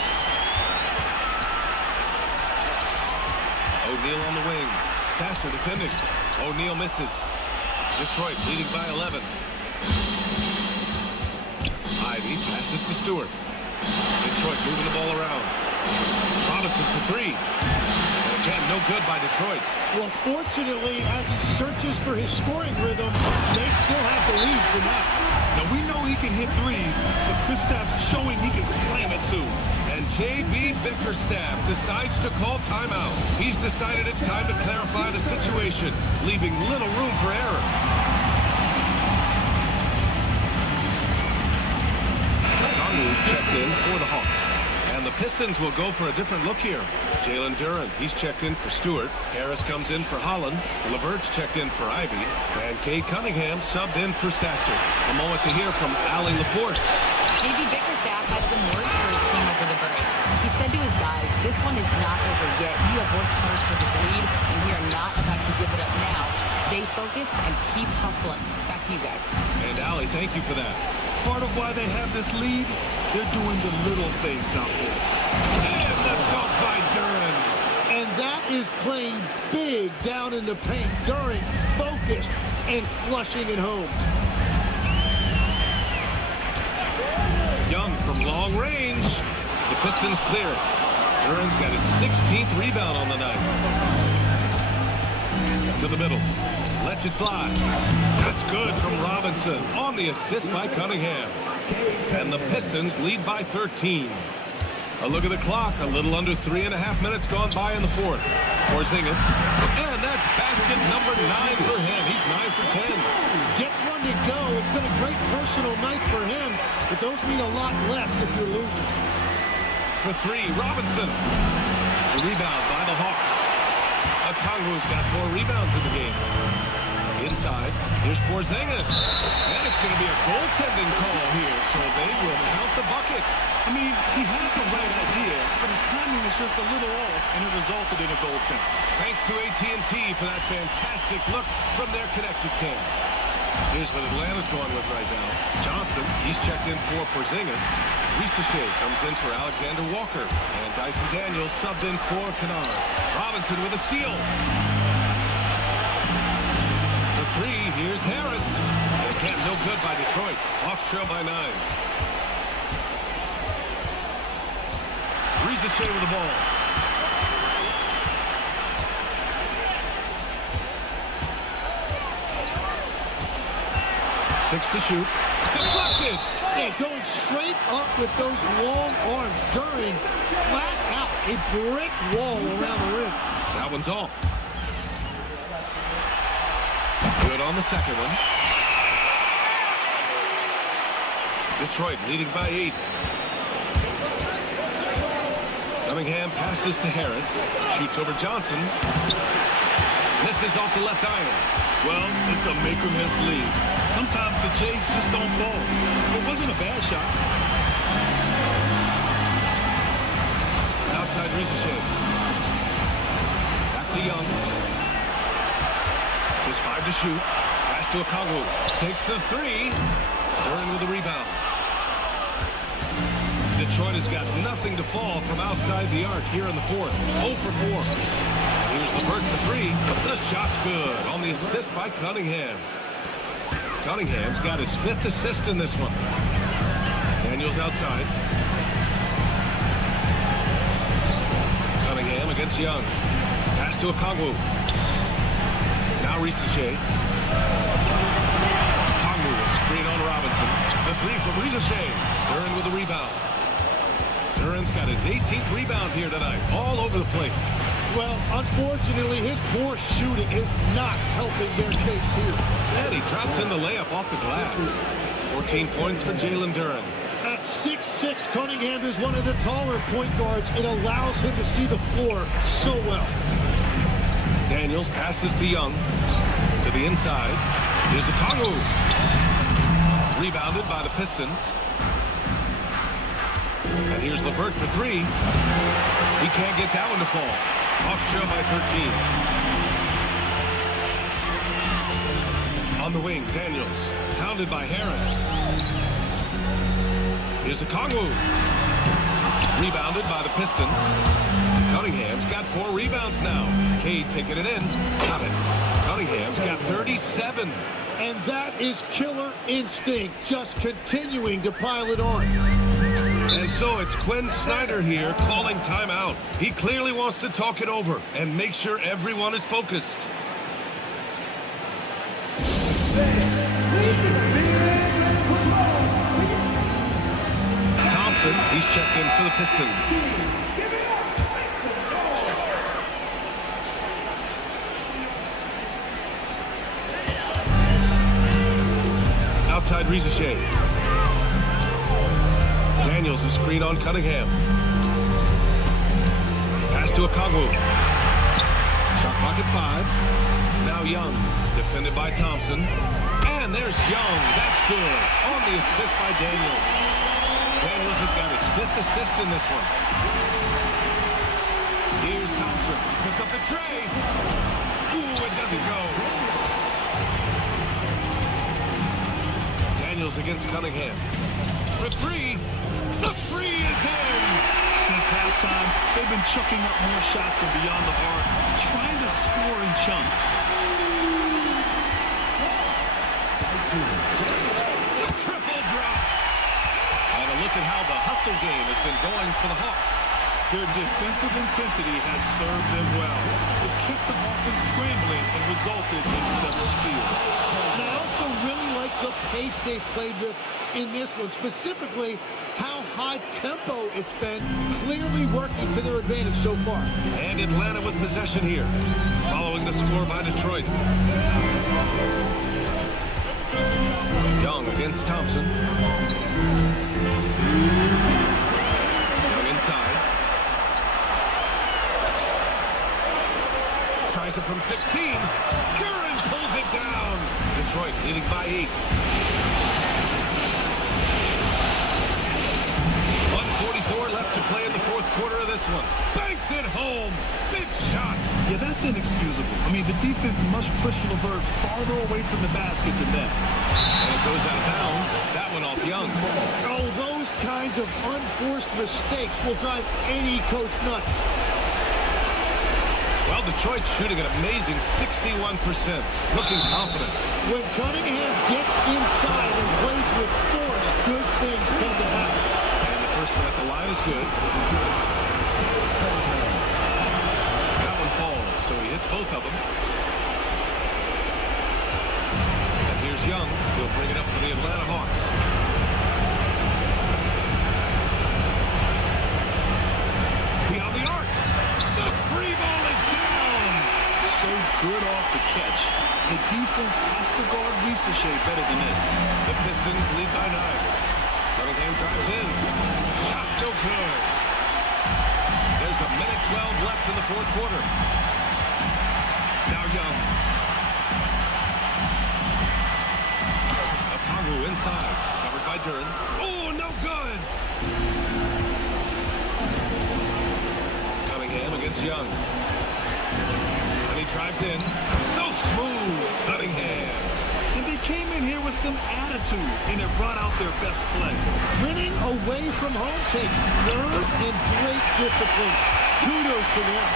O'Neal on the wing. Sasser defending. O'Neal misses. Detroit leading by 11. Ivy passes to Stewart. Detroit moving the ball around. Robinson for 3. And again, no good by Detroit. Well, fortunately, as he searches for his scoring rhythm, they still have the lead for now. Now, we know he can hit threes, but Kristaps showing he can slam it too. And J.B. Bickerstaff decides to call timeout. He's decided it's time to clarify the situation, leaving little room for error. Checked in for the Hawks. And the Pistons will go for a different look here. Jalen Duren, he's checked in for Stewart. Harris comes in for Holland. Levert's checked in for Ivy. And Cade Cunningham subbed in for Sasser. A moment to hear from Allie LaForce. J.B. Bickerstaff had some words for his team over the break. He said to his guys, this one is not over yet. You have worked hard for this lead, and we are not about to give it up now. Stay focused and keep hustling. Back to you guys. And Allie, thank you for that. Part of why they have this lead, they're doing the little things out there. And the dunk by Duren. And that is playing big down in the paint. Duren focused and flushing it home. Young from long range. The Pistons clear it. Duren's got his 16th rebound on the night. To the middle. Lets it fly. That's good from Robinson on the assist by Cunningham. And the Pistons lead by 13. A look at the clock. A little under 3.5 minutes gone by in the 4th. Porzingis. And that's basket number 9 for him. He's 9 for 10. Gets one to go. It's been a great personal night for him, but those mean a lot less if you're losing. For 3, Robinson. The rebound by the Hawks. Okongwu's got 4 rebounds in the game. Inside, here's Porzingis. And it's going to be a goaltending call here, so they will count the bucket. I mean, he had the right idea, but his timing was just a little off, and it resulted in a goaltend. Thanks to AT&T for that fantastic look from their connected cam. Here's what Atlanta's going with right now. Johnson, he's checked in for Porzingis. Risache comes in for Alexander Walker. And Dyson Daniels subbed in for Kennard. Robinson with a steal. For 3, here's Harris. And again, no good by Detroit. Off trail by 9. Risache with the ball. Six to shoot. Deflected. Yeah, going straight up with those long arms. Duren flat out a brick wall around the rim. That one's off. on the second one. Detroit leading by 8. Cunningham passes to Harris. Shoots over Johnson. Misses off the left iron. Well, it's a make or miss lead. Sometimes the Jays just don't fall. It wasn't a bad shot. Outside Ricochet. Back to Young. Just 5 to shoot. Pass to Okongwu. Takes the 3. Duran with the rebound. Detroit has got nothing to fall from outside the arc here in the fourth. 0 for 4. And here's LeVert for 3. The shot's good on the assist by Cunningham. Cunningham's got his 5th assist in this one. Daniels outside. Cunningham against Young. Pass to Okongwu. Now Ricochet. Okongwu will screen on Robinson. The 3 from Ricochet. Duran with the rebound. Duran's got his 18th rebound here tonight. All over the place. Well, unfortunately, his poor shooting is not helping their case here. And he drops in the layup off the glass. 14 points for Jalen Duran. At 6'6", Cunningham is one of the taller point guards. It allows him to see the floor so well. Daniels passes to Young. To the inside. Here's Okongwu. Rebounded by the Pistons. And here's LeVert for 3. He can't get that one to fall. Hawks trail by 13. On the wing, Daniels. Pounded by Harris. Here's Okongwu. Rebounded by the Pistons. Cunningham's got 4 rebounds now. Cade taking it in. Got it. Cunningham's got 37. And that is killer instinct, just continuing to pile it on. And so it's Quinn Snyder here calling timeout. He clearly wants to talk it over and make sure everyone is focused. Thompson, he's checked in for the Pistons. Outside Ricochet. Daniels is screen on Cunningham. Pass to Okongwu. Shot clock at 5. Now Young, defended by Thompson. And there's Young. That's good. On the assist by Daniels. Daniels has got his 5th assist in this one. Here's Thompson. Puts up the tray. Ooh, it doesn't go. Daniels against Cunningham. For 3. The 3 is in! Since halftime, they've been chucking up more shots from beyond the arc, trying to score in chunks. The triple drop! And a look at how the hustle game has been going for the Hawks. Their defensive intensity has served them well. It kept the offense scrambling and resulted in several steals. And I also really like the pace they've played with in this one, specifically how high tempo it's been, clearly working to their advantage so far. And Atlanta with possession here, following the score by Detroit. Young against Thompson. Young inside. Tries it from 16. Duran pulls it down. Detroit leading by 8. 1:44 left to play in the fourth quarter of this one. Banks it home. Big shot. Yeah, that's inexcusable. I mean, the defense must push LeVert farther away from the basket than that. And it goes out of bounds. That one off Young. Oh, those kinds of unforced mistakes will drive any coach nuts. Well, Detroit's shooting an amazing 61%. Looking confident. When Cunningham gets inside and plays with force, good things tend to happen. And the first one at the line is good. That one falls, so he hits both of them. And here's Young. He'll bring it up for the Atlanta Hawks. Beyond the arc. The free ball is down. So good off the catch. the defense has to guard Ricochet better than this. The Pistons lead by 9. Cunningham drives in. Shot's no good. There's a minute 12 left in the fourth quarter. Now Young. Okongwu inside. Covered by Duren. Oh, no good. Cunningham against Young. And he drives in. So smooth. Cunningham. And they came in here with some attitude, and it brought out their best play. Winning away from home takes nerve and great discipline. Kudos to them.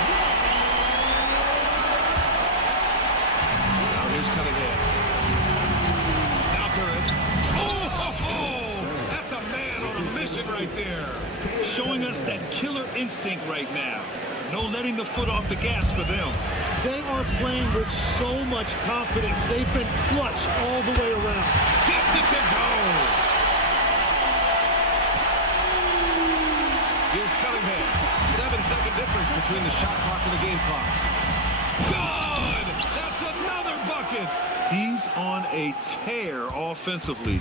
Now here's Cunningham. Now Duren. Oh, that's a man on a mission right there. Showing us that killer instinct right now. No letting the foot off the gas for them. They are playing with so much confidence. They've been clutch all the way around. Gets it to go. Here's Cunningham. 7-second difference between the shot clock and the game clock. Good! That's another bucket. He's on a tear offensively,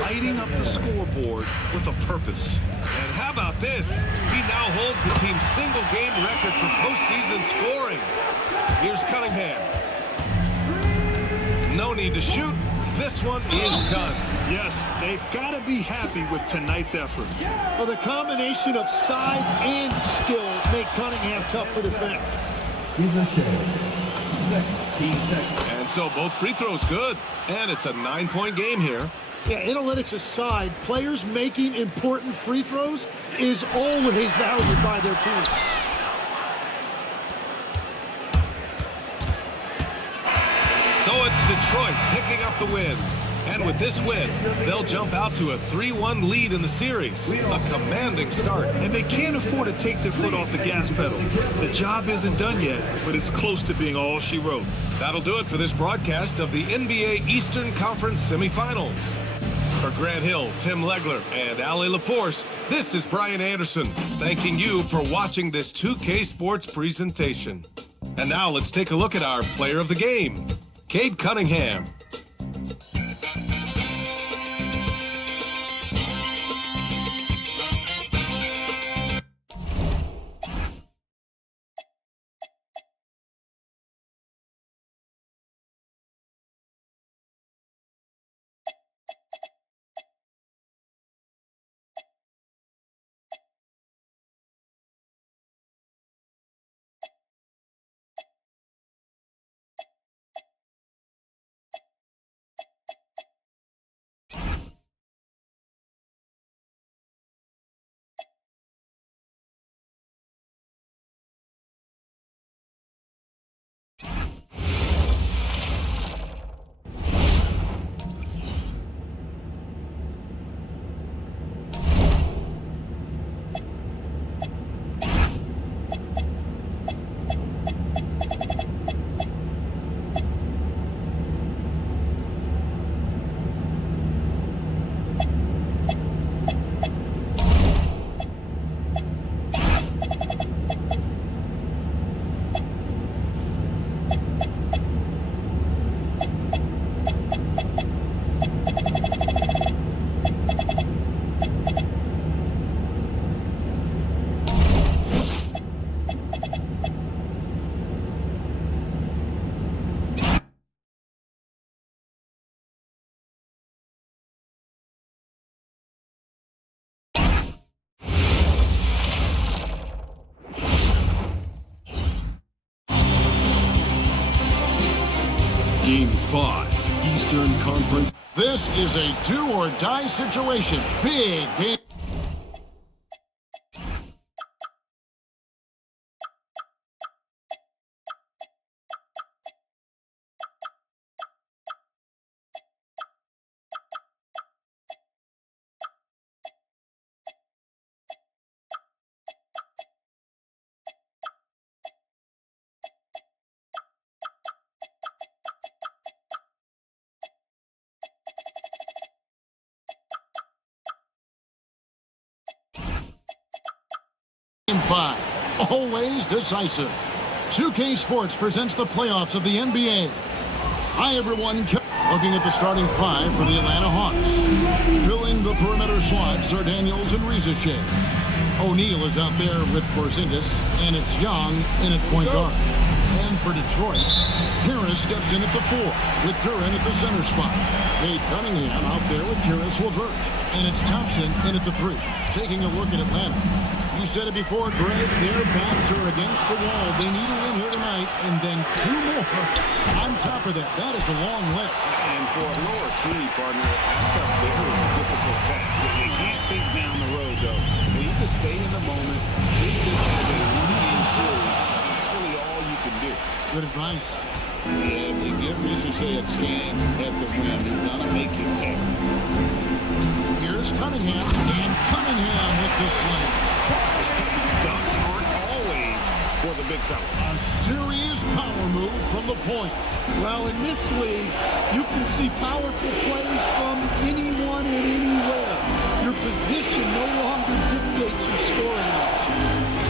lighting up the scoreboard with a purpose. And how about this? He now holds the team's single-game record for postseason scoring. Here's Cunningham. No need to shoot. This one is done. Yes, they've got to be happy with tonight's effort. Well, the combination of size and skill make Cunningham tough to defend. And so both free throws good. And it's a 9-point game here. Yeah, analytics aside, players making important free throws is always valued by their team. So it's Detroit picking up the win. And with this win, they'll jump out to a 3-1 lead in the series. A commanding start. And they can't afford to take their foot off the gas pedal. The job isn't done yet, but it's close to being all she wrote. That'll do it for this broadcast of the NBA Eastern Conference semifinals. For Grant Hill, Tim Legler, and Ali LaForce, this is Brian Anderson, thanking you for watching this 2K Sports presentation. And now let's take a look at our player of the game, Cade Cunningham. Game 5, Eastern Conference. This is a do-or-die situation. Big game. Game 5, always decisive. 2K Sports presents the playoffs of the NBA. Hi, everyone. Looking at the starting five for the Atlanta Hawks. Filling the perimeter slots are Daniels and Rizachet. O'Neal is out there with Porzingis, and it's Young in at point guard. And for Detroit, Harris steps in at the 4 with Duran at the center spot. Cade Cunningham out there with Karis LeVert. And it's Thompson in at the 3. Taking a look at Atlanta. You said it before, Greg, their backs are against the wall. They need a win here tonight, and then 2 more on top of that. That is a long list. And for a lower seed, partner, that's a very difficult task. They can't think down the road, though. They need to stay in the moment, treat this as a one-game series. That's really all you can do. Good advice. Yeah, if you give Rizachet a chance at the rim, he's going to make you pay. Here's Cunningham, and Cunningham with the slam. Dunks aren't always for the big fella. A serious power move from the point. Well, in this league, you can see powerful plays from anyone and anywhere. Your position no longer dictates your scoring options.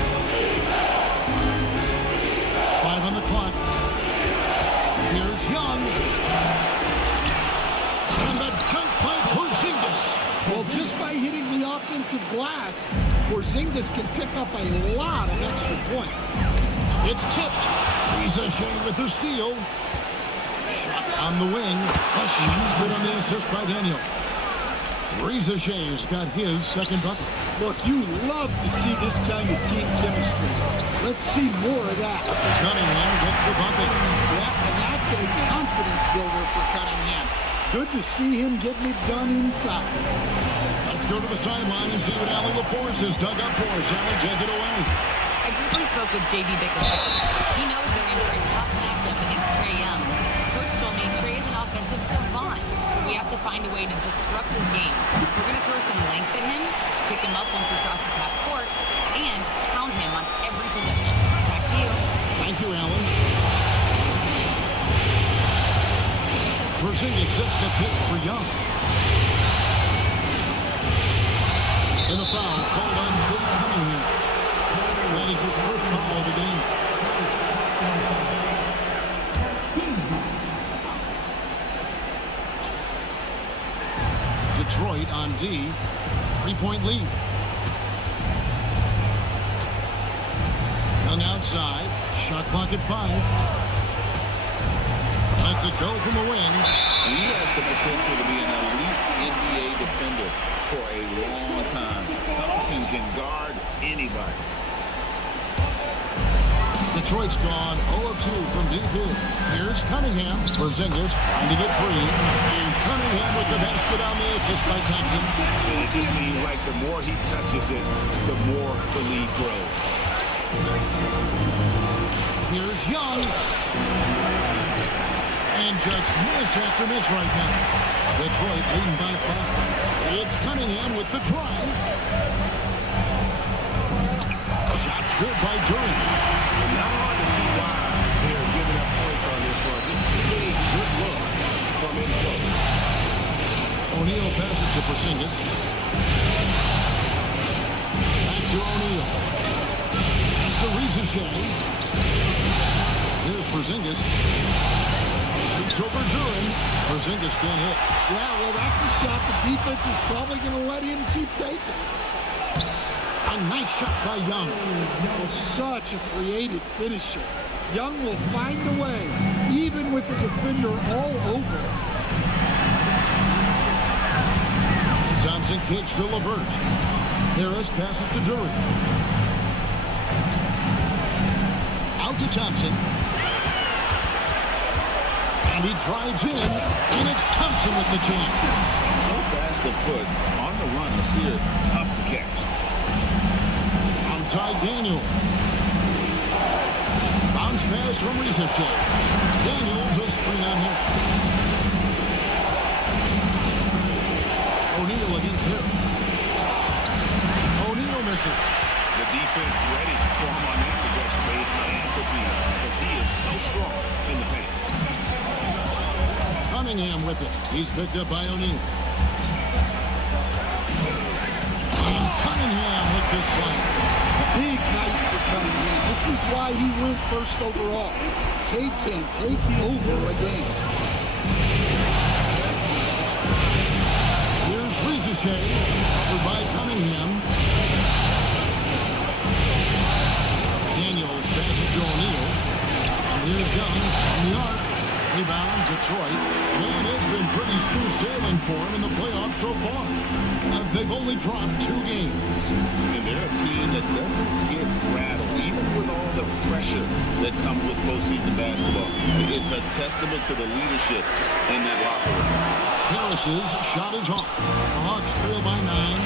5 on the clock. Here's Young. And the dunk by Porzingis. Well, just by hitting the offensive glass, Porzingis can pick up a lot of extra points. It's tipped. Rizachet with the steal. Shot on the wing. A shot's good on the assist by Daniels. Rizachet's got his second bucket. Look, you love to see this kind of team chemistry. Let's see more of that. Cunningham gets the bucket. Yeah, and that's a confidence builder for Cunningham. Good to see him getting it done inside. Let's go to the sideline and see what Allie LaForce has dug up for us. Allie, take it away. I briefly spoke with J.B. Bickerstaff. He knows they're in for a tough matchup against Trae Young. Coach told me Trae is an offensive savant. We have to find a way to disrupt his game. We're going to throw some length at him, pick him up once he crosses half court, and pound him on every possession. Back to you. Thank you, Allen. Porzingis sets the pitch for Young. And a foul called on Cade Cunningham. That is his first foul of the game. Detroit on D. 3-point lead. Young outside. Shot clock at 5. Lets it go from the wing. He has the potential to be an elite NBA defender for a long time. Thompson can guard anybody. Detroit's gone 0 of 2 from deep here. Here's Cunningham. Porzingis trying to get free. And Cunningham with the basket on the assist by Thompson. And it just seems like the more he touches it, the more the lead grows. Here's Young. And just miss after miss right now. Detroit leading by 5. It's Cunningham with the drive. Shots good by Duran. Not hard to see why they're giving up points on this one. Just too many good looks from in close. O'Neal passes to Porzingis. Back to O'Neal. That's the Rizachet. Here's Porzingis. Shoots over Duran. Porzingis can't hit. Yeah, well, that's a shot the defense is probably going to let him keep taking. A nice shot by Young. Such a creative finisher. Young will find a way, even with the defender all over. Thompson kicks to LeVert. Harris passes to Duran. Out to Thompson. And he drives in, and it's Thompson with the jam. So fast of foot on the run is here. Tough to catch. Outside Daniel. Bounce pass from Rizachet. Daniels a screen on Harris. O'Neal against Harris. O'Neal misses. The defense ready for him on that possession. They had to be because he is so strong in the paint. Cunningham with it. He's picked up by O'Neal. And Cunningham with the slam. Big night for Cunningham. This is why he went first overall. Cade can take over a game. Smooth sailing for them in the playoffs so far. They've only dropped 2 games. And they're a team that doesn't get rattled, even with all the pressure that comes with postseason basketball. It's a testament to the leadership in that locker room. Harris's shot is off. The Hawks trail by 9.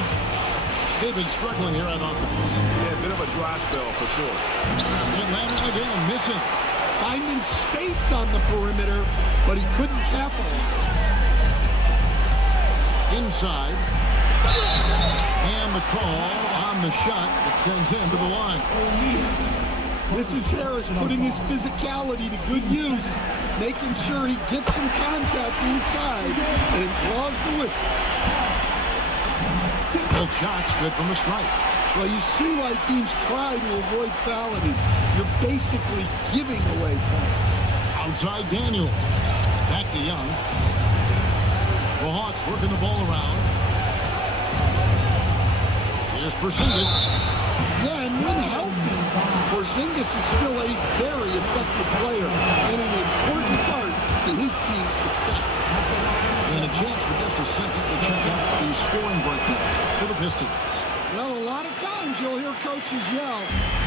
They've been struggling here on offense. Yeah, a bit of a dry spell for sure. Atlanta again missing. Finding space on the perimeter, but he couldn't capitalize. Inside. And the call on the shot that sends him to the line. This is Harris putting his physicality to good use, making sure he gets some contact inside and draws the whistle. Both shots good from the strike. Well, you see why teams try to avoid fouling. You're basically giving away points. Outside Daniel. Back to Young. The Hawks working the ball around. Here's Porzingis. Yeah, and when healthy, Porzingis is still a very effective player and an important part to his team's success. And a chance for just a second to check out the scoring breakdown for the Pistons. Well, a lot of times you'll hear coaches yell,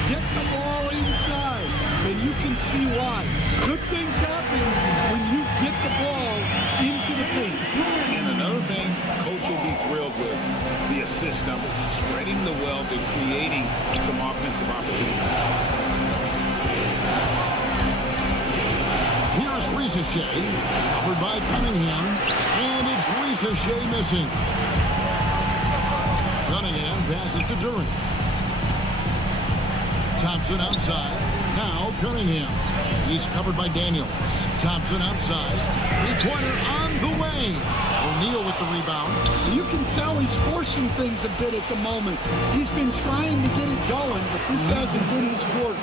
get the ball inside, and you can see why. Good things happen when you get the ball into the paint. And another thing coach will be thrilled with, the assist numbers, spreading the wealth and creating some offensive opportunities. Here's Rizachet, covered by Cunningham, and it's Rizachet missing. Cunningham passes to Durant. Thompson outside. Now Cunningham. He's covered by Daniels. Thompson outside. Three-pointer on the way. O'Neal with the rebound. You can tell he's forcing things a bit at the moment. He's been trying to get it going, but this hasn't been his quarter.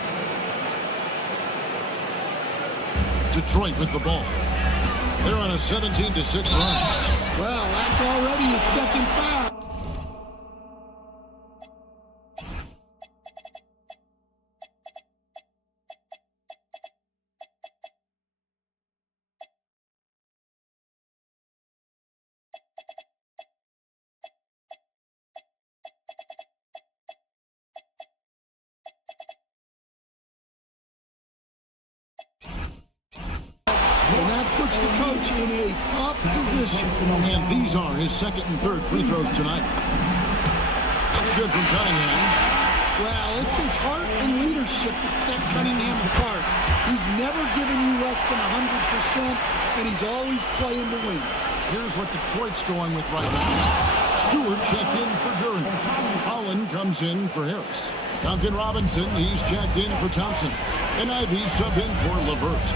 Detroit with the ball. They're on a 17-6 run. Well, that's already his second foul. And that puts the coach in a tough position. And these are his second and third free throws tonight. That's good from Cunningham. Well, it's his heart and leadership that set Cunningham apart. He's never given you less than 100%, and he's always playing to win. Here's what Detroit's going with right now. Stewart checked in for Durant. Holland comes in for Harris. Duncan Robinson, he's checked in for Thompson. And Ivy subbed in for LeVert.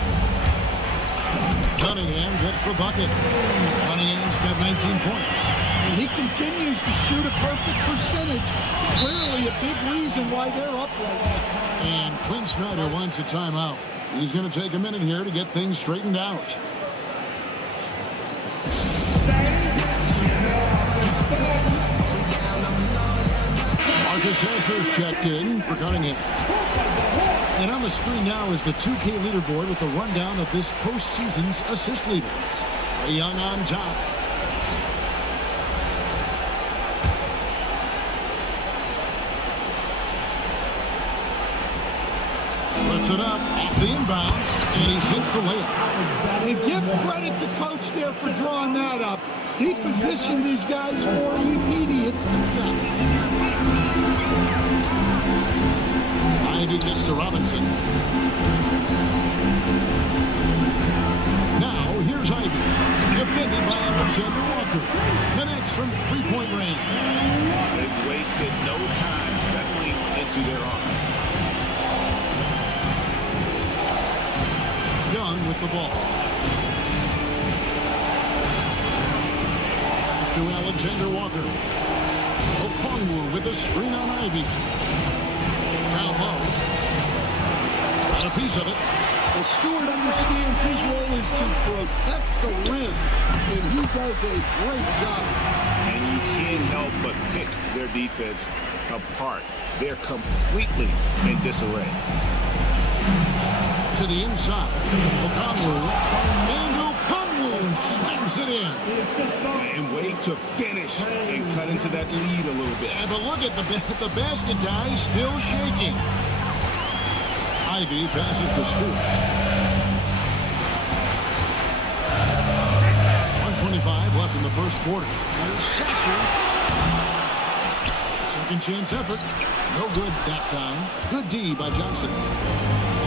Cunningham gets the bucket. Cunningham's got 19 points. And he continues to shoot a perfect percentage. Clearly a big reason why they're up right now. And Quinn Snyder wants a timeout. He's going to take a minute here to get things straightened out. Marcus Hesser's checked in for Cunningham. And on the screen now is the 2K leaderboard with a rundown of this postseason's assist leaders. Trae Young on top. Puts it up off the inbound, and he hits the layup. And give credit to coach there for drawing that up. He positioned these guys for immediate success. Ivy gets to Robinson. Now, here's Ivy. Defended by Alexander Walker. Connects from three-point range. They've wasted no time settling into their offense. Young with the ball. Pass to Alexander Walker. Okongwu with a screen on Ivy. Now low. Got a piece of it. Well, Stewart understands his role is to protect the rim, and he does a great job. And you can't help but pick their defense apart. They're completely in disarray. To the inside. Okongwu. And Okongwu slams it in. And wait to finish and cut into that lead a little bit. Yeah, but look at the basket guy still shaking. Ivy passes to Stewart. 1:25 left in the first quarter. Here's Sasser. Second chance effort. No good that time. Good D by Johnson.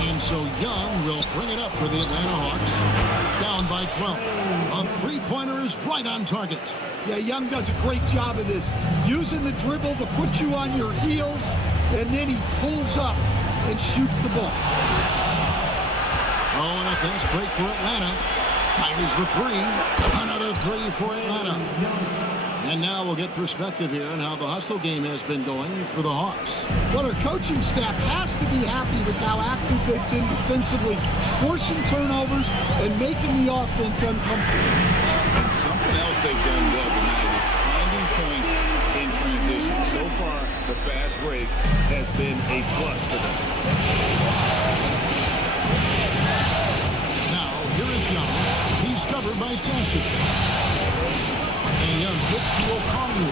And so Young will bring it up for the Atlanta Hawks. Down by 12. A three-pointer is right on target. Yeah, Young does a great job of this. Using the dribble to put you on your heels, and then he pulls up and shoots the ball. Oh, and a fast break for Atlanta. Fires the three. Another three for Atlanta. And now we'll get perspective here on how the hustle game has been going for the Hawks. Well, our coaching staff has to be happy with how active they've been defensively, forcing turnovers and making the offense uncomfortable. And something else they've done well tonight is finding points in transition. So far, the fast break has been a plus for them. Now, here is Young. He's covered by Sasser. And Young gets to Okongwu.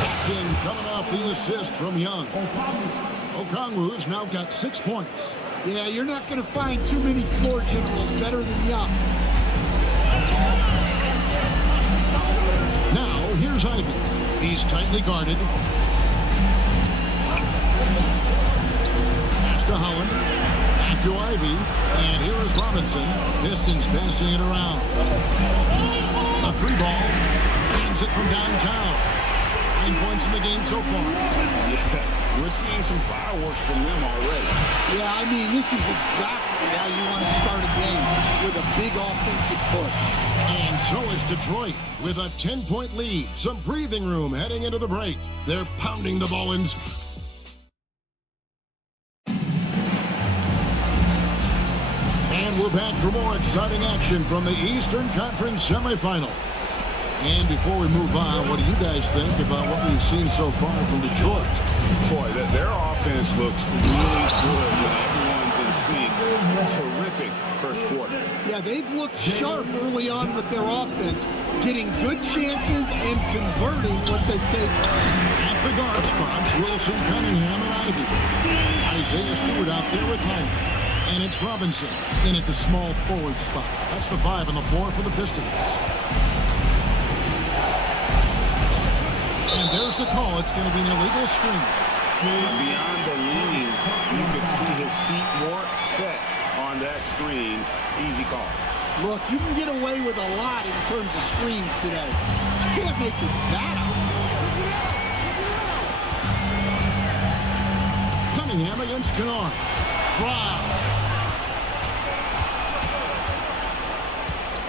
That's in coming off the assist from Young. Okongwu's now got 6 points. Yeah, you're not going to find too many floor generals better than Young. Now, here's Ivy. He's tightly guarded. Pass to Holland. Back to Ivy. And here is Robinson. Pistons passing it around. A three ball. Hands it from downtown. 9 points in the game so far. Yeah, we're seeing some fireworks from them already. Yeah, I mean, this is exactly how you want to start a game, with a big offensive push. And so is Detroit with a 10-point lead. Some breathing room heading into the break. They're pounding the ball in. And we're back for more exciting action from the Eastern Conference semifinals. And before we move on, what do you guys think about what we've seen so far from Detroit? Boy, their offense looks really good when everyone's in sync. Terrific first quarter. Yeah, they've looked sharp early on with their offense, getting good chances and converting what they've taken. At the guard spots, Wilson, Cunningham, and Ivy. Isaiah Stewart out there with Holland. And it's Robinson in at the small forward spot. That's the 5 on the floor for the Pistons. And there's the call. It's going to be an illegal screen. Beyond the lean, you could see his feet more set on that screen. Easy call. Look, you can get away with a lot in terms of screens today. You can't make it that out. Cunningham against Kennard. Wow.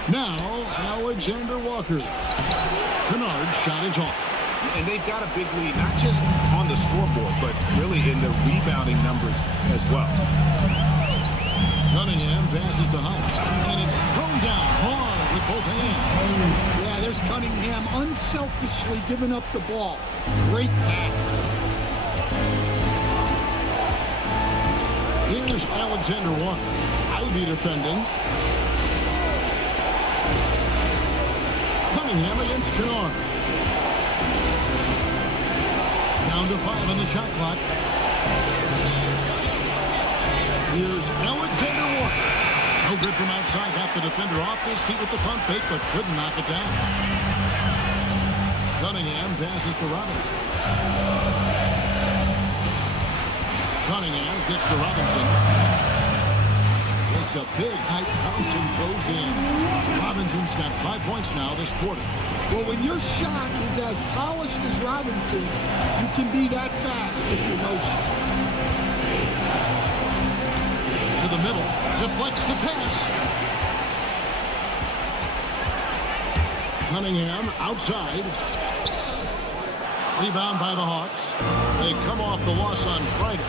Now, Alexander Walker. Kennard's shot is off. And they've got a big lead, not just on the scoreboard, but really in the rebounding numbers as well. Cunningham passes to Holland. And it's thrown down hard with both hands. Yeah, there's Cunningham unselfishly giving up the ball. Great pass. Here's Alexander Walker. Ivy defending. Cunningham against Kennard. Down to 5 on the shot clock. Here's Alexander Walker. No good from outside. Got the defender off his feet with the pump fake, but couldn't knock it down. Cunningham passes to Robinson. Cunningham gets to Robinson. Takes a big height bounce and goes in. Robinson's got 5 points now this quarter. Well, when your shot is as polished as Robinson's, you can be that fast with your motion. To the middle, deflects the pass. Cunningham outside. Rebound by the Hawks. They come off the loss on Friday.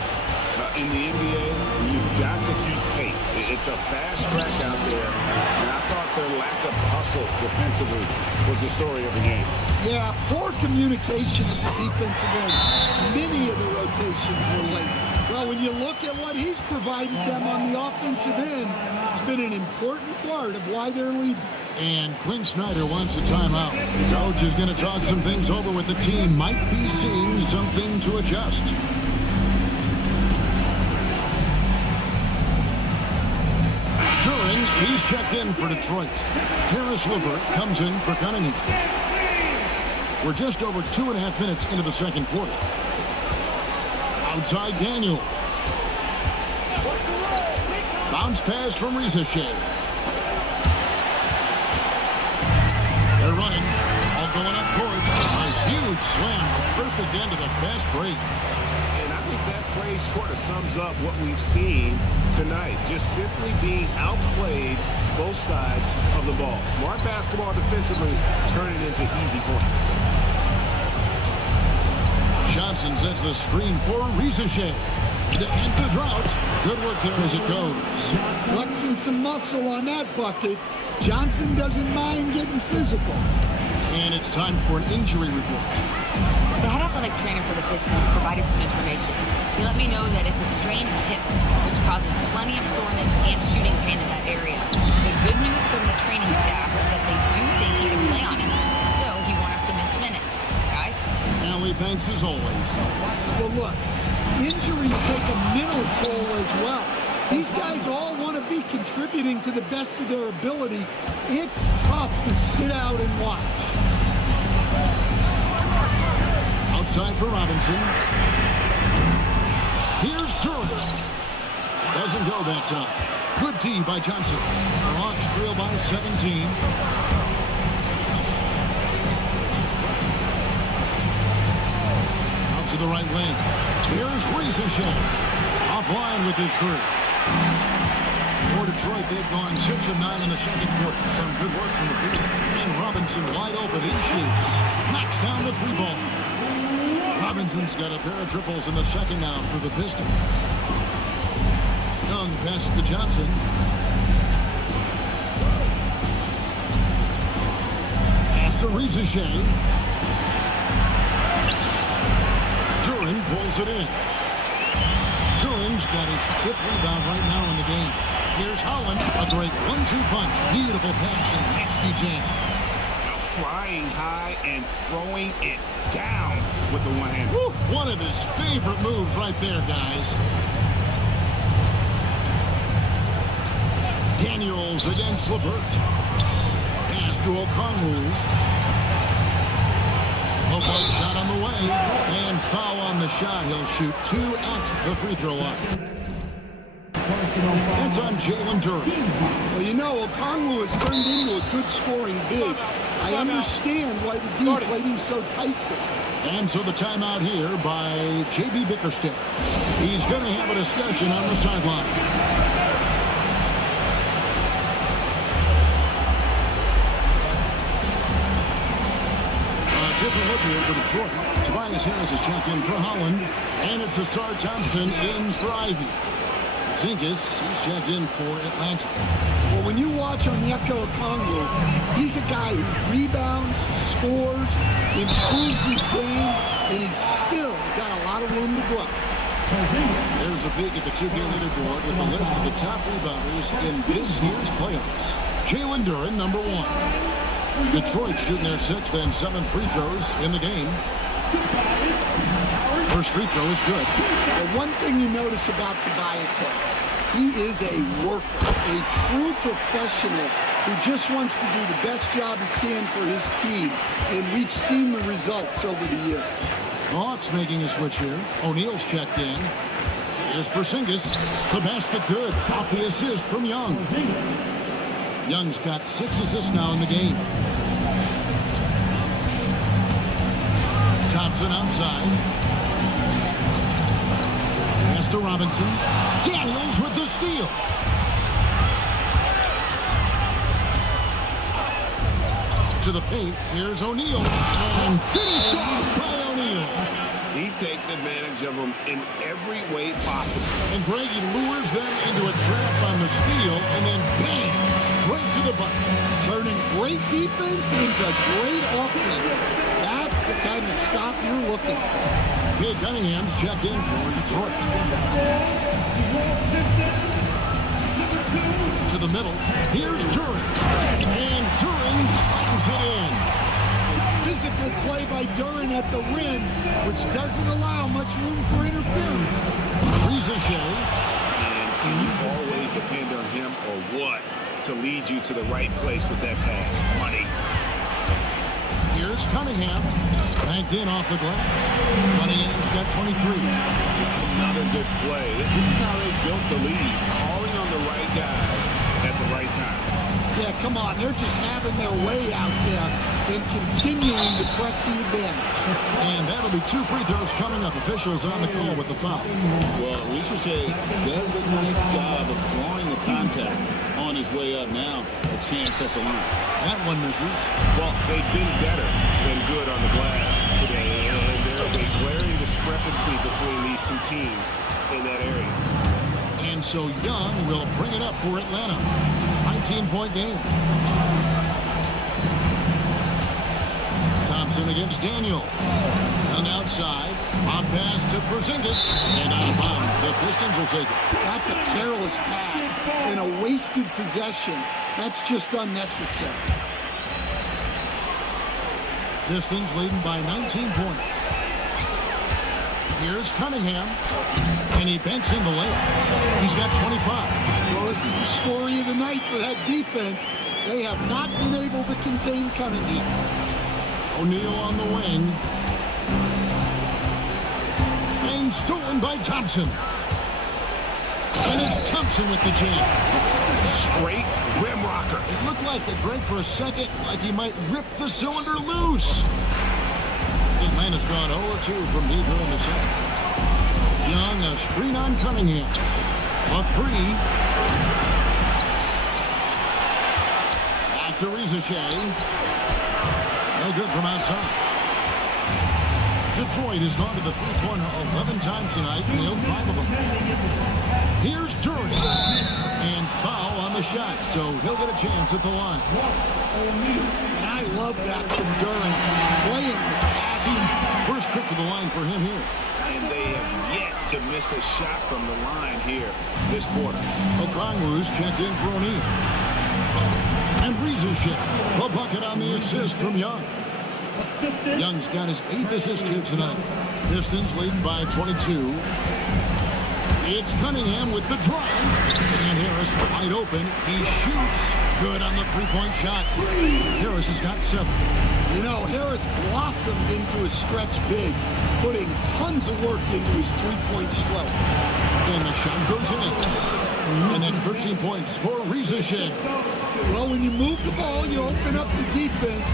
In the NBA, you've got to keep pace. It's a fast track out there, and I thought their lack of hustle defensively was the story of the game. Yeah, poor communication at the defensive end. Many of the rotations were late. Well, when you look at what he's provided them on the offensive end, it's been an important part of why they're leading. And Quinn Snyder wants a timeout. Coach is going to talk some things over with the team. Might be seeing something to adjust. He's checked in for Detroit. Harris Levert comes in for Cunningham. We're just over 2.5 minutes into the second quarter. Outside Daniel. Bounce pass from Rizashea. They're running. All going up court. A huge slam. A perfect end to the fast break. That play sort of sums up what we've seen tonight. Just simply being outplayed both sides of the ball. Smart basketball defensively, turning into easy points. Johnson sets the screen for Rizashea. To end the drought. Good work there as it goes. Flexing some muscle on that bucket. Johnson doesn't mind getting physical. And it's time for an injury report. The head athletic trainer for the Pistons provided some information. He let me know that it's a strained hip, which causes plenty of soreness and shooting pain in that area. The good news from the training staff is that they do think he can play on it, so he won't have to miss minutes. Guys? Allie, thanks as always. Well, look, injuries take a mental toll as well. These guys all want to be contributing to the best of their ability. It's tough to sit out and watch. Outside for Robinson. Here's Jordan. Doesn't go that time. Good D by Johnson. The Hawks trail by 17. Out to the right wing. Here's Rizashea. Offline with his three. For Detroit, they've gone 6 of 9 in the second quarter. Some good work from the field. And Robinson wide open. He shoots. Knocks down the 3-ball. Robinson's got a pair of triples in the second now for the Pistons. Young passes to Johnson. Pass to Rizashea. Duran pulls it in. Duran's got his 5th rebound right now in the game. Here's Holland. A great 1-2 punch. Beautiful pass and nasty jam. Flying high and throwing it down with the one hand. Woo, one of his favorite moves right there, guys. Daniels against Levert. Pass to Okongwu. Levert shot on the way. And foul on the shot. He'll shoot 2 at the free throw line. That's on Jalen Duran. Well, you know, Okongwu has turned into a good scoring big. I understand why the D played him so tight there. And so the timeout here by J.B. Bickerstaff. He's going to have a discussion on the sideline. Different look here for Detroit. Tobias Harris is checked in for Holland. And it's Asar Thompson in for Ivy. Zingas, he's checked in for Atlanta. Well, when you watch Onyeka Okongwu, he's a guy who rebounds, scores, improves his game, and he's still got a lot of room to grow. There's a peek at the 2K leaderboard with a list of the top rebounders in this year's playoffs. Jalen Duran, number 1. Detroit shooting their 6th and 7th free throws in the game. First free throw is good. Well, one thing you notice about Tobias Harris, he is a worker, a true professional who just wants to do the best job he can for his team. And we've seen the results over the years. Hawks making a switch here. O'Neal's checked in. Here's Porzingis. The basket good. Off the assist from Young. Young's got 6 assists now in the game. Thompson outside. Pass to Robinson. Daniels with the steal. To the paint. Here's O'Neal. And finished off by O'Neal. He takes advantage of them in every way possible. And Brady lures them into a trap on the steal, and then bang, straight to the bucket. Turning great defense into great offense. That's the kind of stop you're looking for. Cade Cunningham's checked in for Detroit. To the middle. Here's Duran. And Duran slams it in. Physical play by Duran at the rim, which doesn't allow much room for interference. Ricochet. And can you always depend on him or what to lead you to the right place with that pass? Money. Here's Cunningham. Banked in off the glass. Cunningham's got 23. Another good play. This is how they built the lead. Calling on the right guys at the right time. Yeah, come on. They're just having their way out there and continuing to press the advantage. And that'll be 2 free throws coming up. Officials on the call with the foul. Well, Ricochet does a nice job of drawing the contact on his way up. Now, a chance at the line. That one misses. Well, they've been better than good on the glass today, and there's a glaring discrepancy between these two teams in that area. And so Young will bring it up for Atlanta. 19-point game. Thompson against Daniel. Young outside. On pass to Porzingis. And out of bounds. The Pistons will take it. That's a careless pass and a wasted possession. That's just unnecessary. Pistons leading by 19 points. Here's Cunningham. And he banks in the layup. He's got 25. Well, this is the story of the night for that defense. They have not been able to contain Cunningham. O'Neal on the wing. And stolen by Thompson. And it's Thompson with the jam. Straight rim rocker. It looked like the break for a second, like he might rip the cylinder loose. Atlanta's gone 0-2 from deep here in the second. Young, a screen on Cunningham. A 3. Back to Ricochet. No good from outside. Detroit has gone to the three-pointer 11 times tonight, nailed 5 of them. Here's Duran. And foul on the shot, so he'll get a chance at the line. And I love that from Duran. Playing with passion. First trip to the line for him here. And they have yet to miss a shot from the line here this quarter. Okongwu's checked in for O'Neal. And Ricochet, a bucket on the assist from Young. Young's got his 8th assist here tonight. Pistons leading by 22. It's Cunningham with the drive. And Harris wide open. He shoots. Good on the three-point shot. Harris has got 7. You know, Harris blossomed into a stretch big, putting tons of work into his three-point stroke. And the shot goes in. And that's 13 points for Ricochet. Well, when you move the ball, you open up the defense.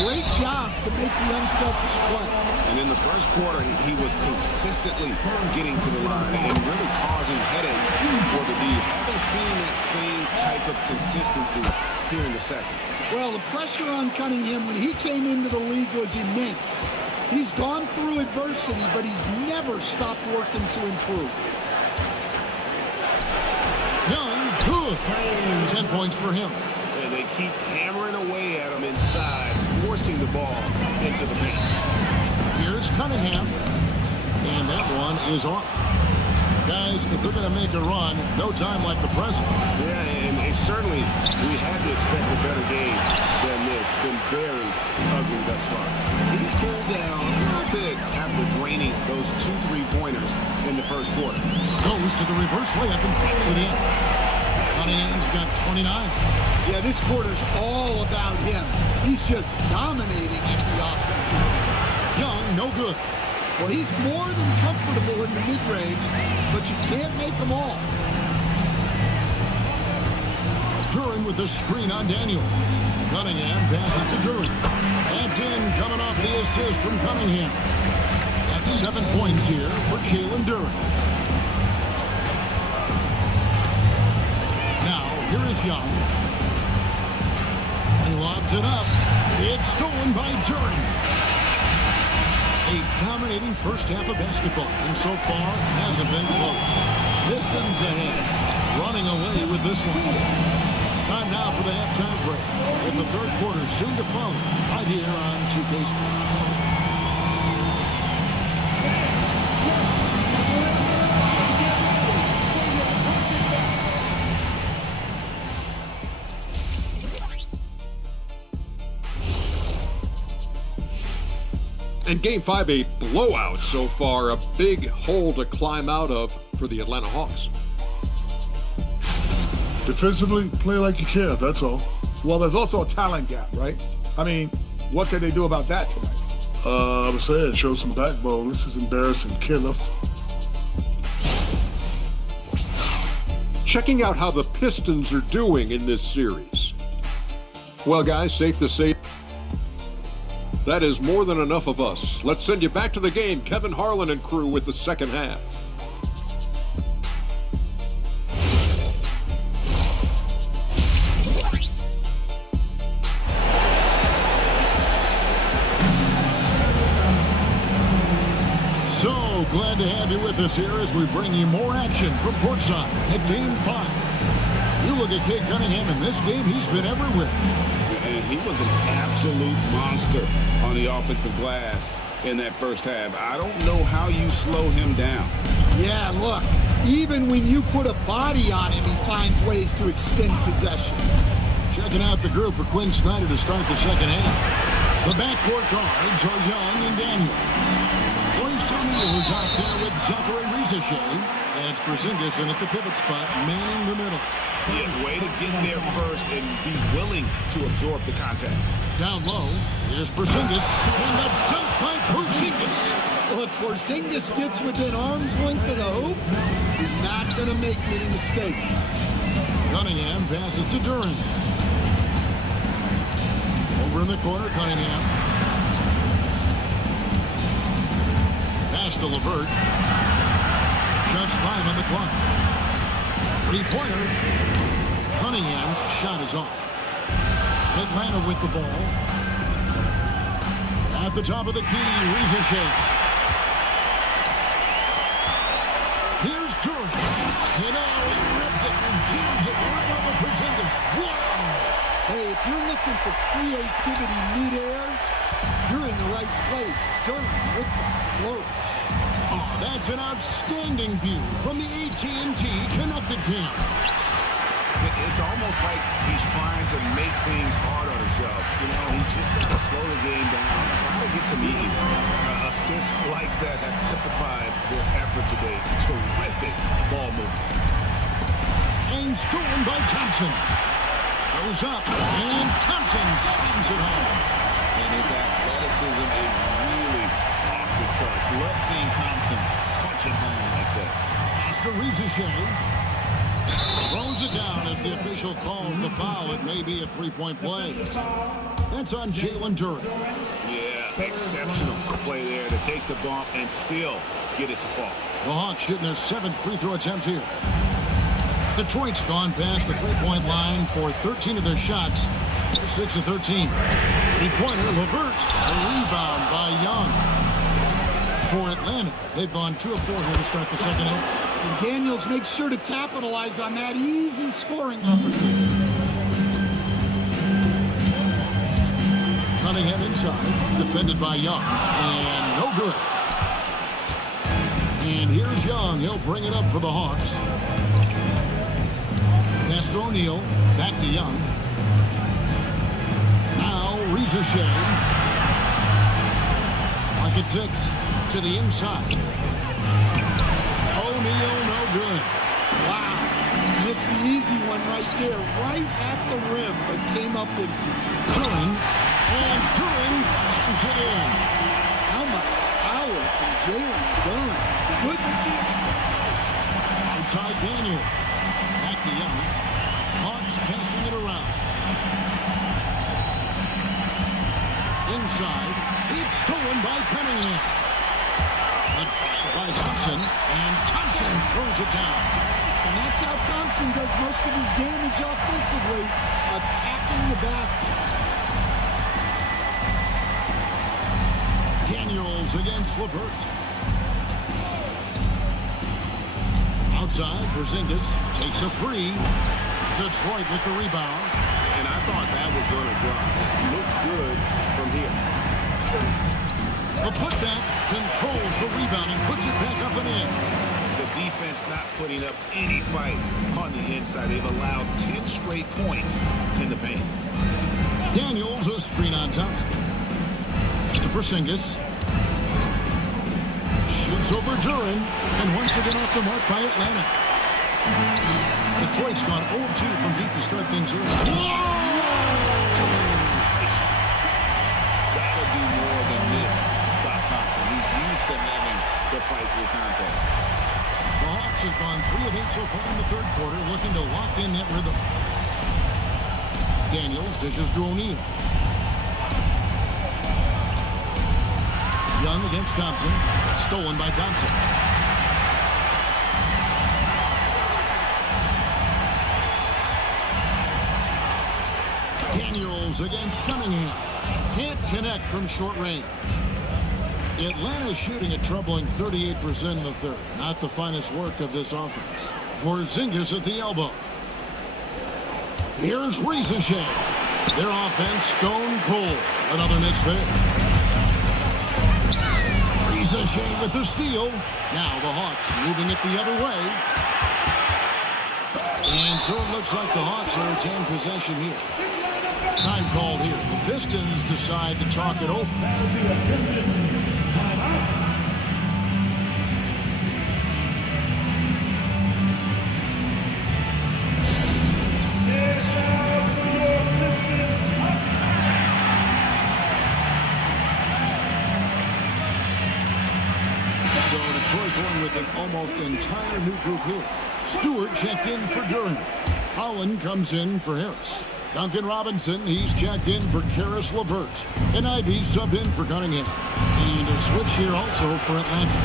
Great job to make the unselfish play. And in the first quarter, he was consistently getting to the line and really causing headaches for the D. Haven't seen that same type of consistency here in the second. Well, the pressure on Cunningham when he came into the league was immense. He's gone through adversity, but he's never stopped working to improve. Young, good. 10 points for him. And they keep hammering away at him inside, forcing the ball into the paint. Here's Cunningham. And that one is off. Guys, if they're going to make a run, no time like the present. Yeah, and certainly we had to expect a better game than this. Been very ugly thus far. He's cooled down a little bit after draining those 2 3-pointers in the first quarter. Goes to the reverse layup and drops it in. Cunningham's got 29. Yeah, this quarter's all about him. He's just dominating at the offense. Young, no good. Well, he's more than comfortable in the mid-range, but you can't make them all. Duran with the screen on Daniel. Cunningham passes to Duran. That's in, coming off the assist from Cunningham. That's 7 points here for Jalen Duran. Now, here is Young. He lobs it up. It's stolen by Duran. A dominating first half of basketball, and so far hasn't been close. Pistons ahead, running away with this one. Time now for the halftime break, with the third quarter soon to follow, right here on 2K Sports. And Game 5, a blowout so far, a big hole to climb out of for the Atlanta Hawks. Defensively, play like you care, that's all. Well, there's also a talent gap, right? I mean, what could they do about that tonight? I would say show some backbone. This is embarrassing, Kenneth. Checking out how the Pistons are doing in this series. Well, guys, safe to say that is more than enough of us. Let's send you back to the game. Kevin Harlan and crew with the second half. So glad to have you with us here as we bring you more action from courtside at Game 5. You look at Cade Cunningham in this game, he's been everywhere. And he was an absolute monster on the offensive glass in that first half. I don't know how you slow him down. Yeah, look, even when you put a body on him, he finds ways to extend possession. Checking out the group for Quinn Snyder to start the second half. The backcourt guards are Young and Daniels. Royce O'Neal is out there with Zachary Rizichet. And it's Porzingis in at the pivot spot, manning the middle. Yeah, way to get there first and be willing to absorb the contact. Down low, here's Porzingis, and the dunk by Porzingis. Well, if Porzingis gets within arm's length of the hoop, he's not going to make many mistakes. Cunningham passes to Duran. Over in the corner, Cunningham. Pass to LeVert. Just 5 on the clock. Three-pointer. Cunningham's shot is off. Atlanta with the ball. At the top of the key, Rizichet. Here's Duran. And now he rips it and jams it right over Porzingis. Wow! Hey, if you're looking for creativity mid-air, you're in the right place. Duran with the flourish. Oh, that's an outstanding view from the AT&T Connected Camp. It's almost like he's trying to make things hard on himself. You know, he's just got to slow the game down, try to get some easy ones. Assists like that have typified their effort today. Terrific ball movement. And stolen by Thompson. Goes up, and Thompson slams it home. And his athleticism is really off the charts. Love seeing Thompson punch it home like that. After Rizichet throws it down as the official calls the foul. It may be a three-point play. That's on Jalen Duran. Yeah, exceptional play there to take the bump and still get it to fall. The Hawks shooting their 7th free throw attempt here. Detroit's gone past the three-point line for 13 of their shots. They're 6 of 13. Three-pointer, LeVert. A rebound by Young. For Atlanta, they've gone 2 of 4 here to start the second half. And Daniels makes sure to capitalize on that easy scoring opportunity. Cunningham inside, defended by Young, and no good. And here's Young. He'll bring it up for the Hawks. Pass to O'Neal, back to Young. Now Rizichet. Like at 6, to the inside. O'Neal, no good. Wow. Missed the easy one right there, right at the rim, but came up empty. Duran, and Duran slams it in. How much power from Jalen Duran. Good. Outside Daniel. Back to Young. Hawks passing it around. Inside. It's stolen by Cunningham. By Thompson, and Thompson throws it down. And that's how Thompson does most of his damage offensively, attacking the basket. Daniels against LeVert. Outside, Porzingis takes a 3. Detroit with the rebound. And I thought that was going to drop. It looked good from here. The putback controls the rebound and puts it back up and in. The defense not putting up any fight on the inside. They've allowed 10 straight points in the paint. Daniels a screen on Thompson. To Porzingis. Shoots over Duran, and once again off the mark by Atlanta. Detroit's gone 0-2 from deep to start things early. Gotta do more than this to stop Thompson. He's used to having to fight through contact. The Hawks have gone 3 of 8 so far in the third quarter, looking to lock in that rhythm. Daniels dishes to O'Neal. Young against Thompson. Stolen by Thompson. Daniels against Cunningham. Can't connect from short range. Atlanta's shooting a troubling 38% in the third. Not the finest work of this offense. Porzingis at the elbow. Here's Rieseshay. Their offense stone cold. Another miss there. Rieseshay with the steal. Now the Hawks moving it the other way. And so it looks like the Hawks are retaining possession here. Time called here. The Pistons decide to talk it over. So Detroit going with an almost entire new group here. Stewart checked in for Duran. Holland comes in for Harris. Duncan Robinson, he's checked in for Karis LeVert. And Ivy subbed in for Cunningham. And a switch here also for Atlanta.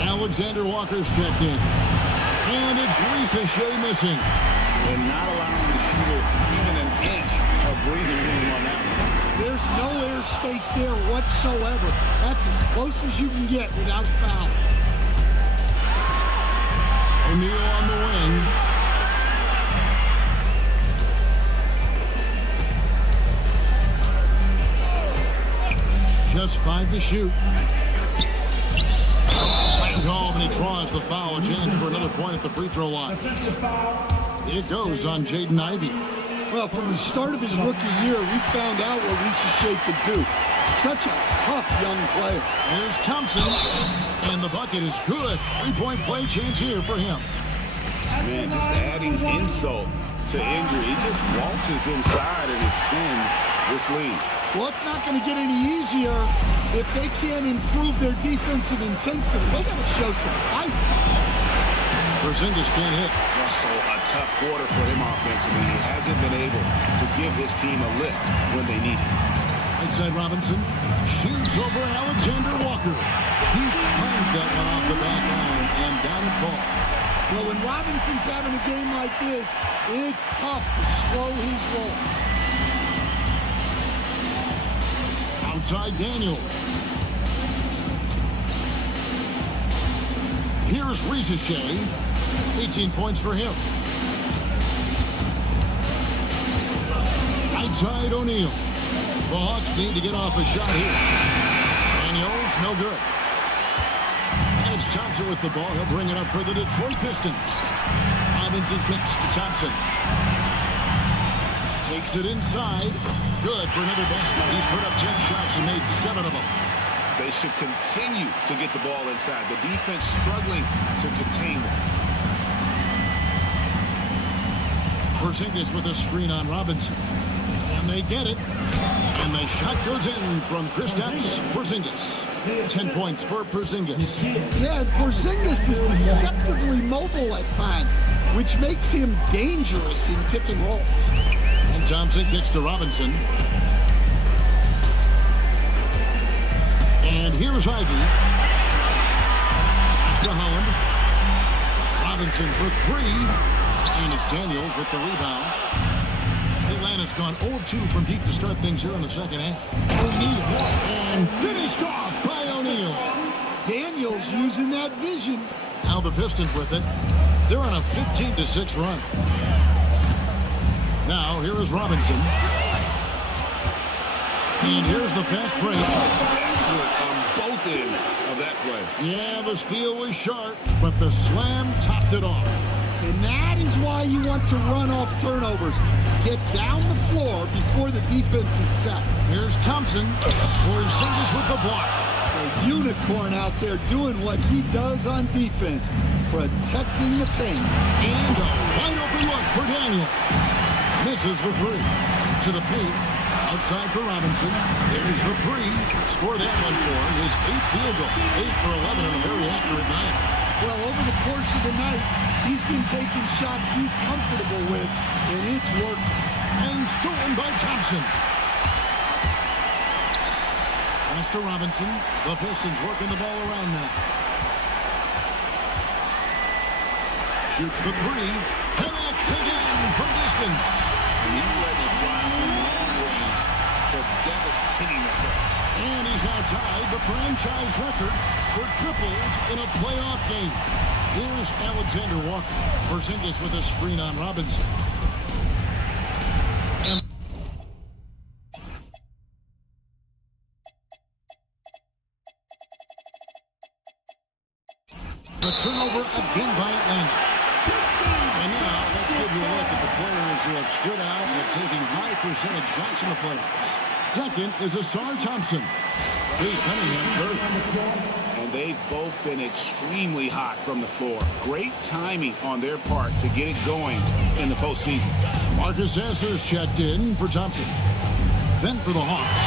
Alexander Walker's checked in. And it's Rieseshay missing. And not allowing the shooter even an inch of breathing room on that one. There's no air space there whatsoever. That's as close as you can get without foul. O'Neal on the wing. Just 5 to shoot. Slam call, and he draws the foul. A chance for another point at the free throw line. It goes on Jaden Ivey. Well, from the start of his rookie year, we found out what Rieseshay could do. Such a tough young player. There's Thompson, and the bucket is good. 3-point play chance here for him. Man, just adding insult to injury. He just waltzes inside and extends this lead. Well, it's not going to get any easier if they can't improve their defensive intensity. They got to show some fight. Porzingis can't hit. So a tough quarter for him offensively. He hasn't been able to give his team a lift when they need it. Inside Robinson shoots over Alexander Walker. He finds that one off the back line and down the ball. Well, when Robinson's having a game like this, it's tough to slow his roll. Outside Daniels. Here's Rieseshay. 18 points for him. Outside O'Neal. The Hawks need to get off a shot here. Daniels, no good. And it's Thompson with the ball. He'll bring it up for the Detroit Pistons. Robinson kicks to Thompson. Takes it inside. Good for another basket. He's put up 10 shots and made 7 of them. They should continue to get the ball inside. The defense struggling to contain them. Porzingis with a screen on Robinson. And they get it. And the shot goes in from Kristaps Porzingis. 10 points for Porzingis. Yeah, and Porzingis is deceptively mobile at times, which makes him dangerous in pick and rolls. And Thompson kicks to Robinson. And here's Ivy. It's to Holland. Robinson for 3. And it's Daniels with the rebound. Atlanta's gone 0-2 from deep to start things here in the second half. O'Neal. And finished off by O'Neal. Daniels using that vision. Now the Pistons with it. They're on a 15-6 run. Now here is Robinson. And here's the fast break. Excellent on both ends of that play. Yeah, the steal was sharp, but the slam topped it off. And that is why you want to run off turnovers. Get down the floor before the defense is set. Here's Thompson. Porzingis with the block. A unicorn out there doing what he does on defense, protecting the paint. And a wide open look for Daniel. Misses the three. To the paint. Outside for Robinson. There's the three. Score that one for his 8th field goal. 8 for 11 and a very accurate night. Well, over the course of the night, he's been taking shots he's comfortable with, and it's worked. And stolen by Thompson. Pass to Robinson. The Pistons working the ball around now. Shoots the three. Connects again from distance. And he's letting it fly from long range to devastating effect. And he's now tied the franchise record for triples in a playoff game. Here's Alexander Walker. Porzingis with a screen on Robinson. And the turnover again by Atlanta. And now let's give you a look at the players who have stood out and taking high percentage shots in the playoffs. Second is Asar Thompson. Lee Cunningham third. And they've both been extremely hot from the floor. Great timing on their part to get it going in the postseason. Marcus Sasser's checked in for Thompson. Then for the Hawks,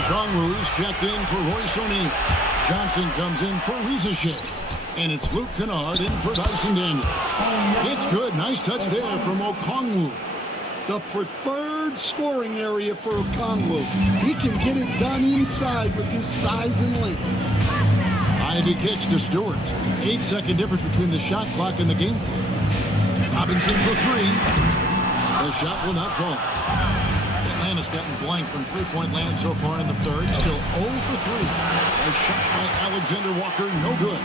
Okongwu's checked in for Royce O'Neal. Johnson comes in for Rizachet. And it's Luke Kennard in for Dyson Daniel. It's good. Nice touch there from Okongwu. The preferred scoring area for Okongwu. He can get it done inside with his size and length. Ivy kicks to Stewart. 8-second difference between the shot clock and the game clock. Robinson for three. The shot will not fall. Atlanta's gotten blank from three-point land so far in the third. Still 0 for 3. A shot by Alexander Walker, no good.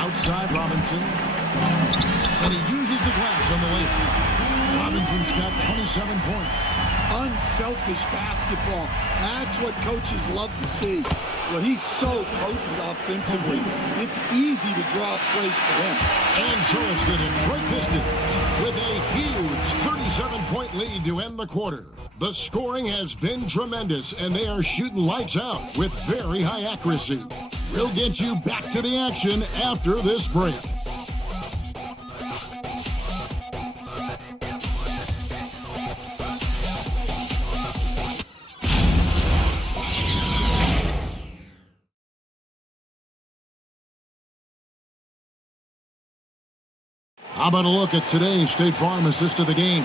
Outside Robinson. And he uses the glass on the layup. Robinson's got 27 points. Unselfish basketball. That's what coaches love to see. Well, he's so potent offensively. It's easy to draw plays for him. And so it's the Detroit Pistons with a huge 37-point lead to end the quarter. The scoring has been tremendous, and they are shooting lights out with very high accuracy. We'll get you back to the action after this break. How about a look at today's State Farm assist of the game?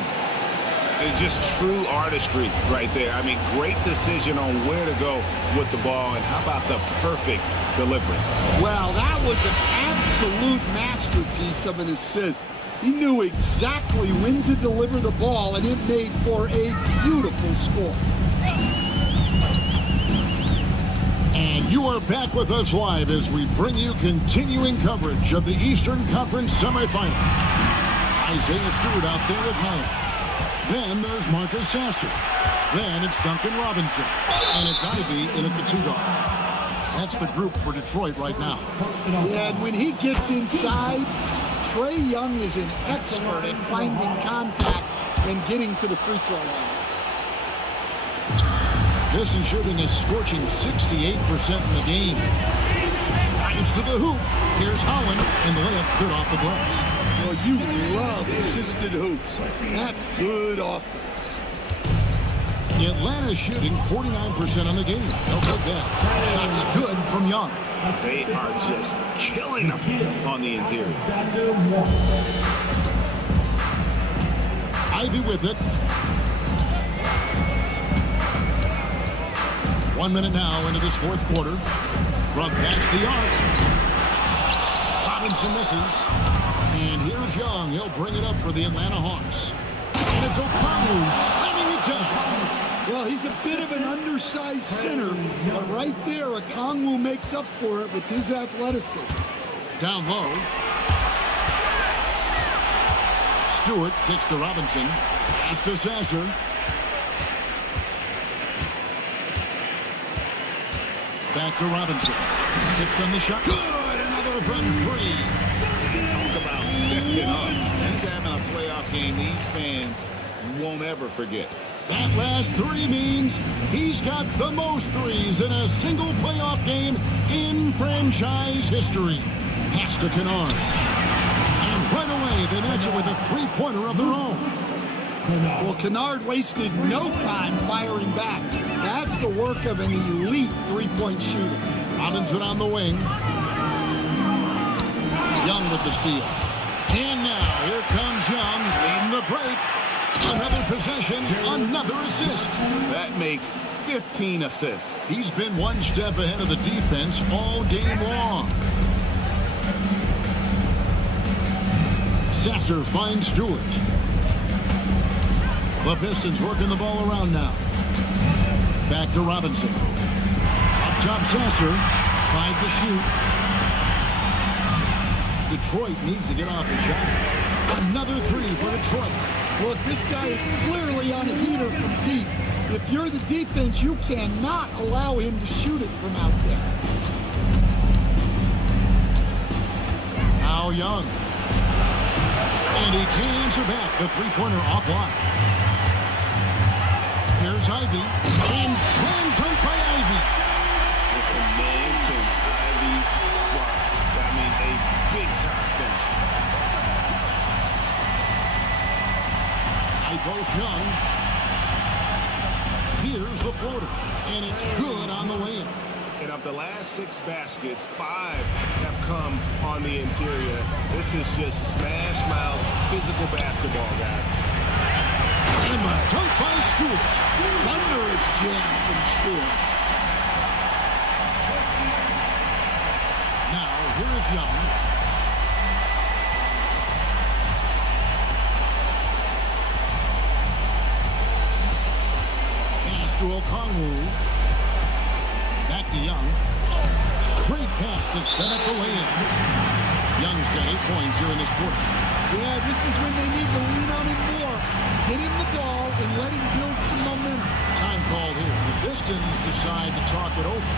It's just true artistry right there. I mean, great decision on where to go with the ball, and how about the perfect delivery? Well, that was an absolute masterpiece of an assist. He knew exactly when to deliver the ball, and it made for a beautiful score. And you are back with us live as we bring you continuing coverage of the Eastern Conference semifinal. Isaiah Stewart out there with Holland. Then there's Marcus Sasser. Then it's Duncan Robinson. And it's Ivy in at the 2-guard. That's the group for Detroit right now. Yeah, and when he gets inside, Trae Young is an expert at finding contact and getting to the free throw line. Pistons shooting a scorching 68% in the game. Drives to the hoop. Here's Holland, and the layup's good off the glass. Well, you love assisted hoops. That's good offense. Atlanta's shooting 49% on the game. They'll take that. Shot's good from Young. They are just killing them on the interior. Ivy with it. 1 minute now into this fourth quarter. From past the arc. Robinson misses. And here's Young. He'll bring it up for the Atlanta Hawks. And it's Okongwu slamming it down. Well, he's a bit of an undersized center, but right there, Okongwu makes up for it with his athleticism. Down low. Stewart kicks to Robinson. Pass to Sasser. Back to Robinson. 6 on the shot. Good! Another from 3. And talk about stepping looking up. He's having a playoff game these fans won't ever forget. That last three means he's got the most threes in a single playoff game in franchise history. Pass to Kennard. And right away, they match it with a three-pointer of their own. Well, Kennard wasted no time firing back. That's the work of an elite three-point shooter. Robinson on the wing. Young with the steal. And now, here comes Young leading the break. Another possession, another assist. That makes 15 assists. He's been one step ahead of the defense all game long. Sasser finds Stewart. The Pistons working the ball around now. Back to Robinson. Up top, Sasser. 5 to shoot. Detroit needs to get off the shot. Another three for Detroit. Look, this guy is clearly on a heater from deep. If you're the defense, you cannot allow him to shoot it from out there. Now Young. And he can't answer back. The three-pointer offline. Here's Ivy. And slam dunk by Ivy. Man, can Ivy fly? I mean, a big-time finish. High post Young. Here's the floater. And it's good on the way in. And of the last 6 baskets, 5 have come on the interior. This is just smash-mouth physical basketball, guys. And the dunk by Stewart. Thunderous jam from Stewart. Now, here is Young. Pass to Okongwu. Back to Young. Great pass to set up the lay-in. Young's got 8 points here in this quarter. Yeah, this is when they need to lean on him more. Get him the ball and let him build some momentum. Time called here. The Pistons decide to talk it over.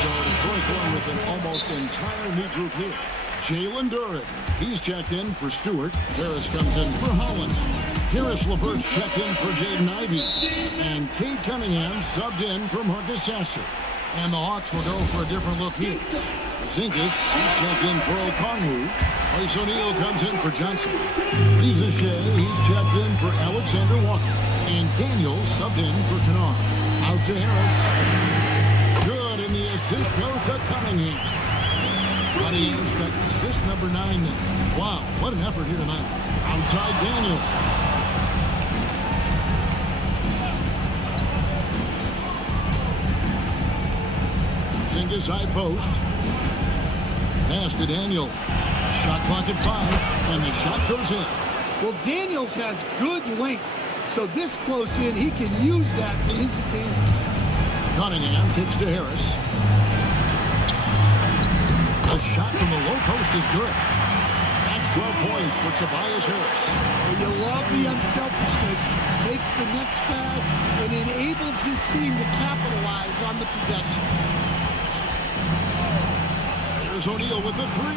So Detroit going with an almost entire new group here. Jalen Duren, he's checked in for Stewart. Harris comes in for Holland. Harris LeVert's checked in for Jaden Ivey. And Cade Cunningham subbed in for Marcus Sasser. And the Hawks will go for a different look here. Zinkas, he's checked in for Okongwu. Bryce O'Neal comes in for Johnson. Reza Shea, he's checked in for Alexander Walker. And Daniels subbed in for Kennard. Out to Harris. Good, and the assist goes to Cunningham. Cunningham's got assist number 9 now. Wow, what an effort here tonight. Outside Daniel. Zingas high post. Pass to Daniel. Shot clock at 5, and the shot goes in. Well, Daniels has good length, so this close in, he can use that to his advantage. Cunningham kicks to Harris. The shot from the low post is good. That's 12 points for Tobias Harris. Well, you love the unselfishness. Makes the next pass and enables his team to capitalize on the possession. Here's O'Neal with the 3.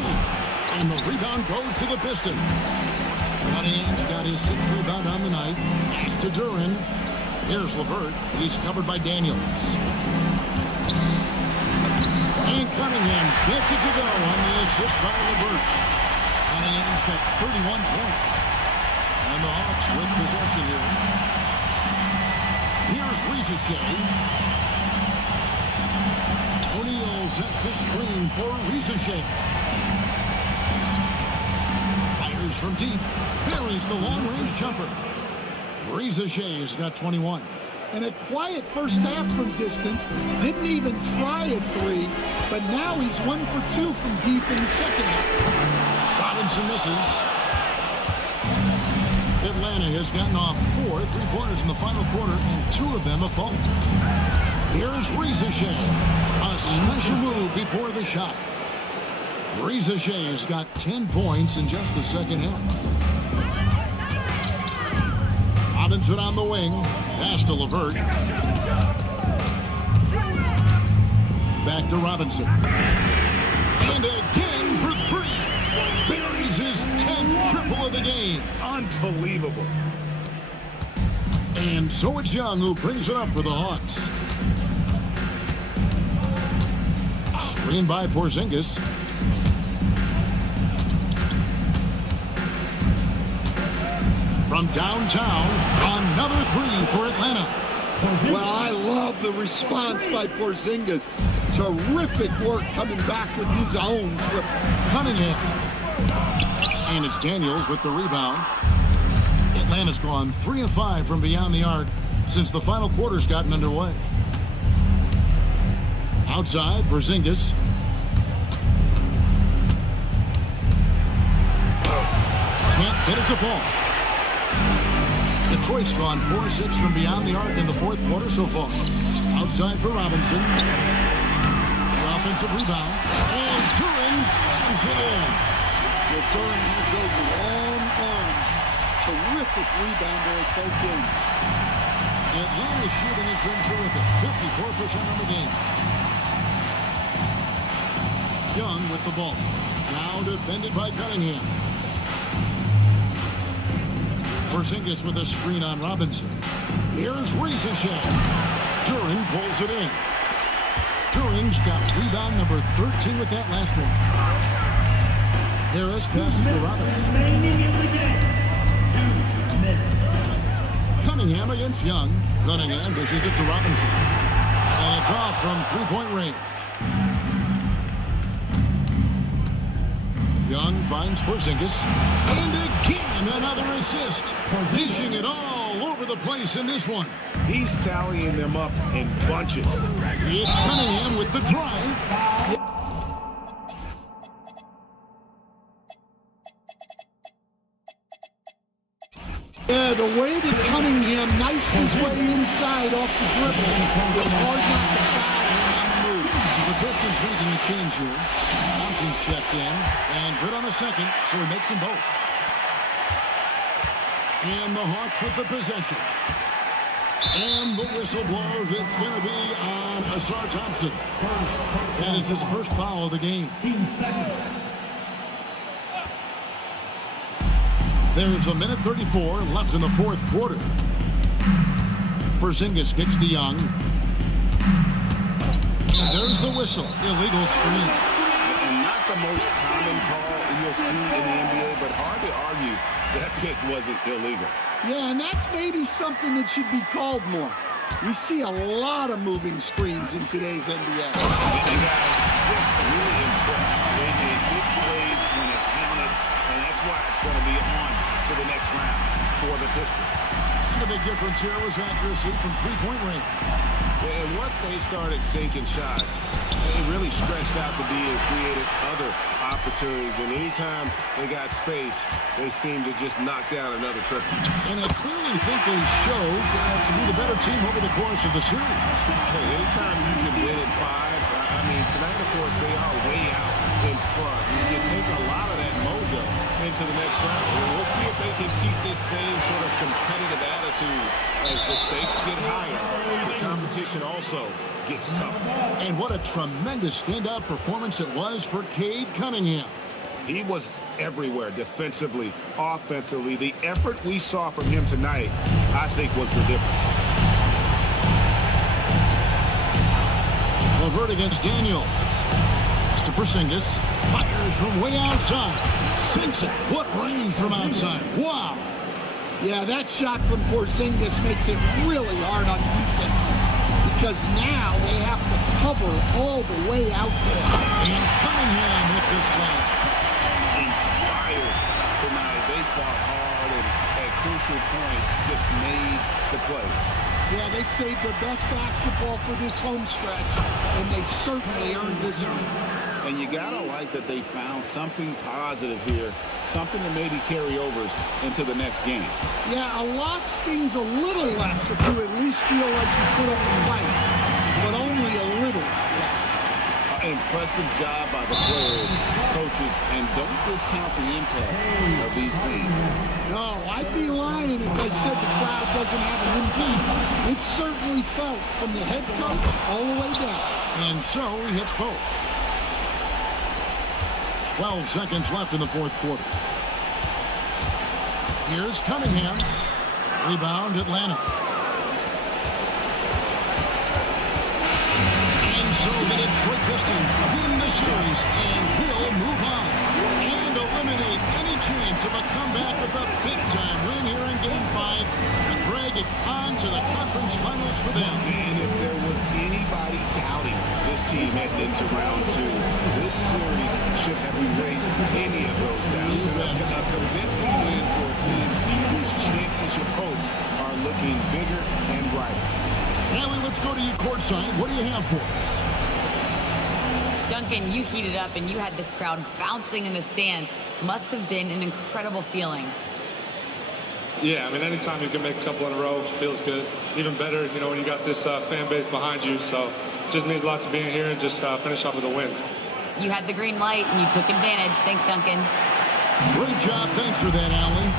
And the rebound goes to the Pistons. Cunningham's got his 6th rebound on the night. Pass to Duren. Here's LeVert. He's covered by Daniels. And Cunningham gets it to go on the assist by LeVert. Cunningham's got 31 points. And the Hawks win possession here. Here's Reza Shea. O'Neal sets the screen for Reza Shea. Fires from deep. Buries the long-range jumper. Reza Shea's got 21. And a quiet first half from distance. Didn't even try a 3, but now he's 1 for 2 from deep in the second half. Robinson misses. Atlanta has gotten off 4 3-pointers in the final quarter, and 2 of them have fallen. Here's Reza Shea. A special move before the shot. Reza Shea's got 10 points in just the second half. Robinson on the wing. Pass to LeVert. Back to Robinson. And again for 3. Buries his 10th triple of the game. Unbelievable. And so it's Young who brings it up for the Hawks. Screen by Porzingis. From downtown, another 3 for Atlanta. Well, I love the response by Porzingis. Terrific work coming back with his own triple. Cunningham. And it's Daniels with the rebound. Atlanta's gone 3 of 5 from beyond the arc since the final quarter's gotten underway. Outside, Porzingis. Can't get it to fall. Detroit's gone 4-6 from beyond the arc in the fourth quarter so far. Outside for Robinson. The offensive rebound. And Duran slams it in. Well, Duran has those long arms. Terrific rebounder at both ends. Atlanta's shooting has been terrific. 54% on the game. Young with the ball. Now defended by Cunningham. Porzingis with a screen on Robinson. Here's Rizicek. Duran pulls it in. Duran's got rebound number 13 with that last one. Harris passes to Robinson. Cunningham against Young. Cunningham dishes it to Robinson. And it's off from three-point range. Young finds Porzingis. And again, another assist. Dishing it all over the place in this one. He's tallying them up in bunches. It's Cunningham with the drive. Yeah, the way that Cunningham knifes his way inside off the dribble, it's hard not to foul him on the move. The Pistons making a change here. Thompson's checked in, and good on the second, so he makes them both. And the Hawks with the possession. And the whistle blows. It's going to be on Asar Thompson. That is his first foul of the game. There's a minute 34 left in the fourth quarter. Porzingis kicks to Young. And there's the whistle. Illegal screen. And not the most common call you'll see in the NBA, but hard to argue that kick wasn't illegal. Yeah, and that's maybe something that should be called more. We see a lot of moving screens in today's NBA. And the guys just really impressed. They made big plays when it counted, and that's why it's going to be on to the next round for the Pistons. And the big difference here was accuracy from three-point range. And once they started sinking shots, they really stretched out the D and created other opportunities. And anytime they got space, they seemed to just knock down another triple. And I clearly think they showed to be the better team over the course of the series. Hey, anytime you can win in 5, I mean, tonight, of course, they are way out in front. You can take a lot of that mojo into the next round. We'll see if they can keep this same sort of competitive attitude as the stakes get higher. The competition also gets tougher. And what a tremendous standout performance it was for Cade Cunningham. He was everywhere, defensively, offensively. The effort we saw from him tonight, I think, was the difference. LeVert against Daniels. To Porzingis. Fires from way outside. Sinks it. What range from outside. Wow. Yeah, that shot from Porzingis makes it really hard on defenses because now they have to cover all the way out there. And Cunningham with the slam. Inspired tonight. They fought hard and at crucial points just made the plays. Yeah, they saved their best basketball for this home stretch, and they certainly earned this one. And you gotta like that they found something positive here, something to maybe carry overs into the next game. Yeah, a loss stings a little less if you at least feel like you put up a fight, but only a little less. And impressive job by the players, coaches, and don't discount the impact of these fans. No, I'd be lying if I said the crowd doesn't have an impact. It certainly felt from the head coach all the way down. And so he hits both. 12 seconds left in the fourth quarter. Here's Cunningham. Rebound, Atlanta. And so the Detroit Pistons win the series and will move on and eliminate any chance of a comeback with a big-time win here in Game 5. And Greg, it's on to the conference finals for them. And if there was anybody doubting this team heading into round 2, this series should have erased any of those doubts. A convincing win for a team whose championship hopes are looking bigger and brighter. Allie, let's go to you courtside. What do you have for us? Duncan, you heated up and you had this crowd bouncing in the stands. Must have been an incredible feeling. Yeah, I mean, anytime you can make a couple in a row feels good. Even better, you know, when you got this fan base behind you. So it just means a lot to being here and just finish off with a win. You had the green light and you took advantage. Thanks, Duncan. Great job. Thanks for that, Allie.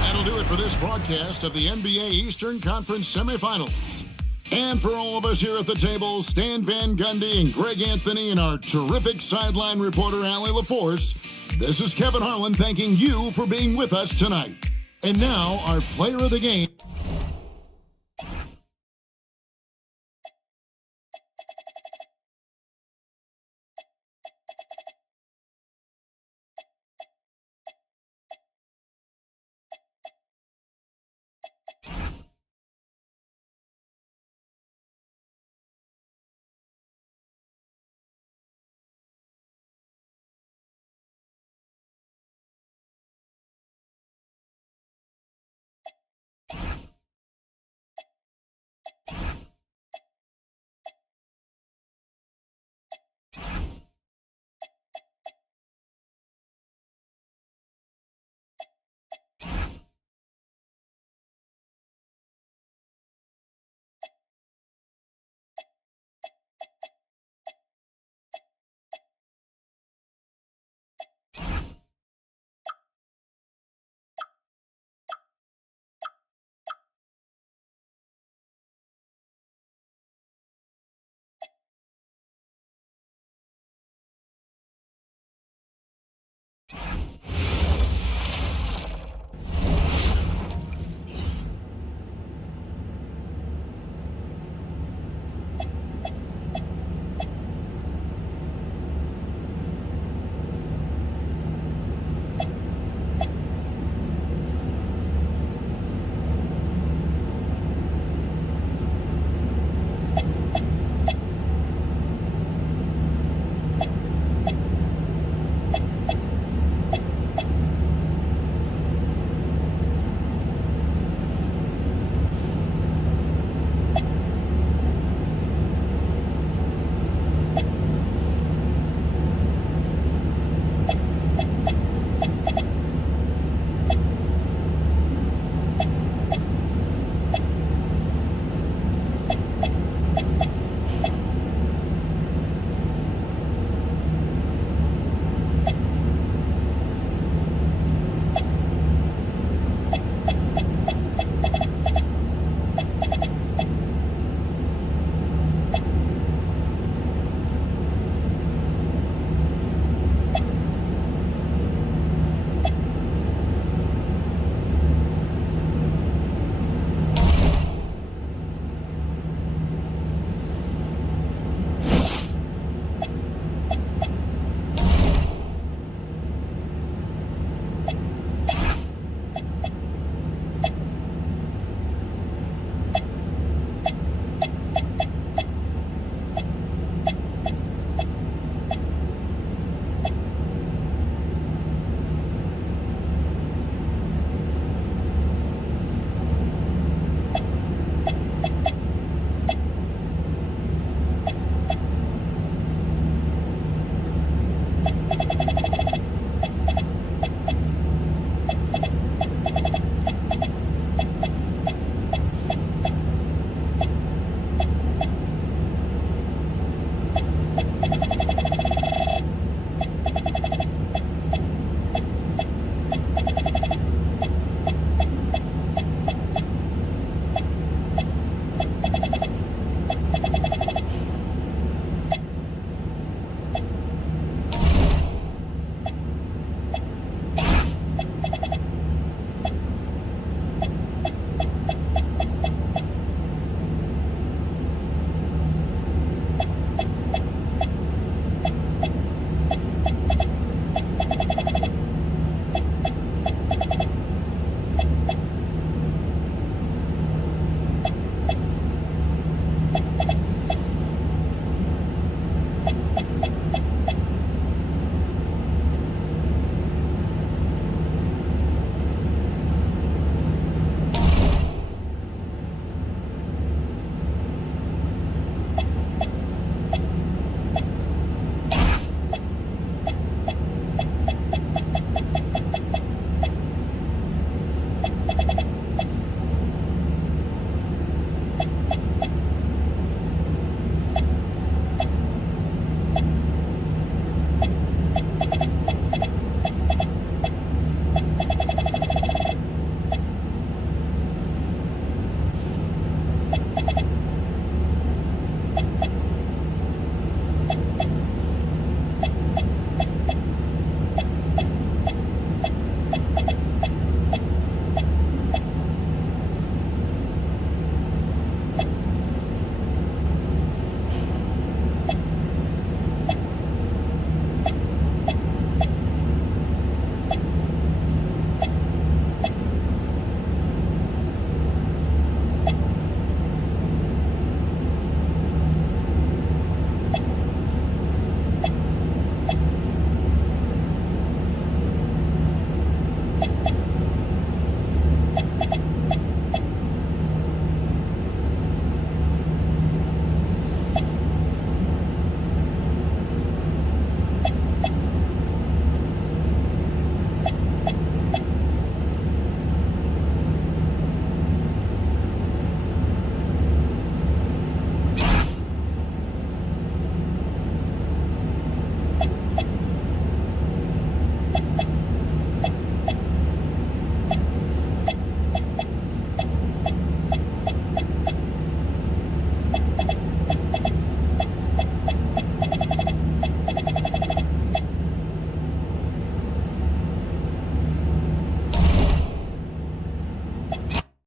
That'll do it for this broadcast of the NBA Eastern Conference semifinals. And for all of us here at the table, Stan Van Gundy and Greg Anthony and our terrific sideline reporter, Allie LaForce, this is Kevin Harlan thanking you for being with us tonight. And now, our player of the game.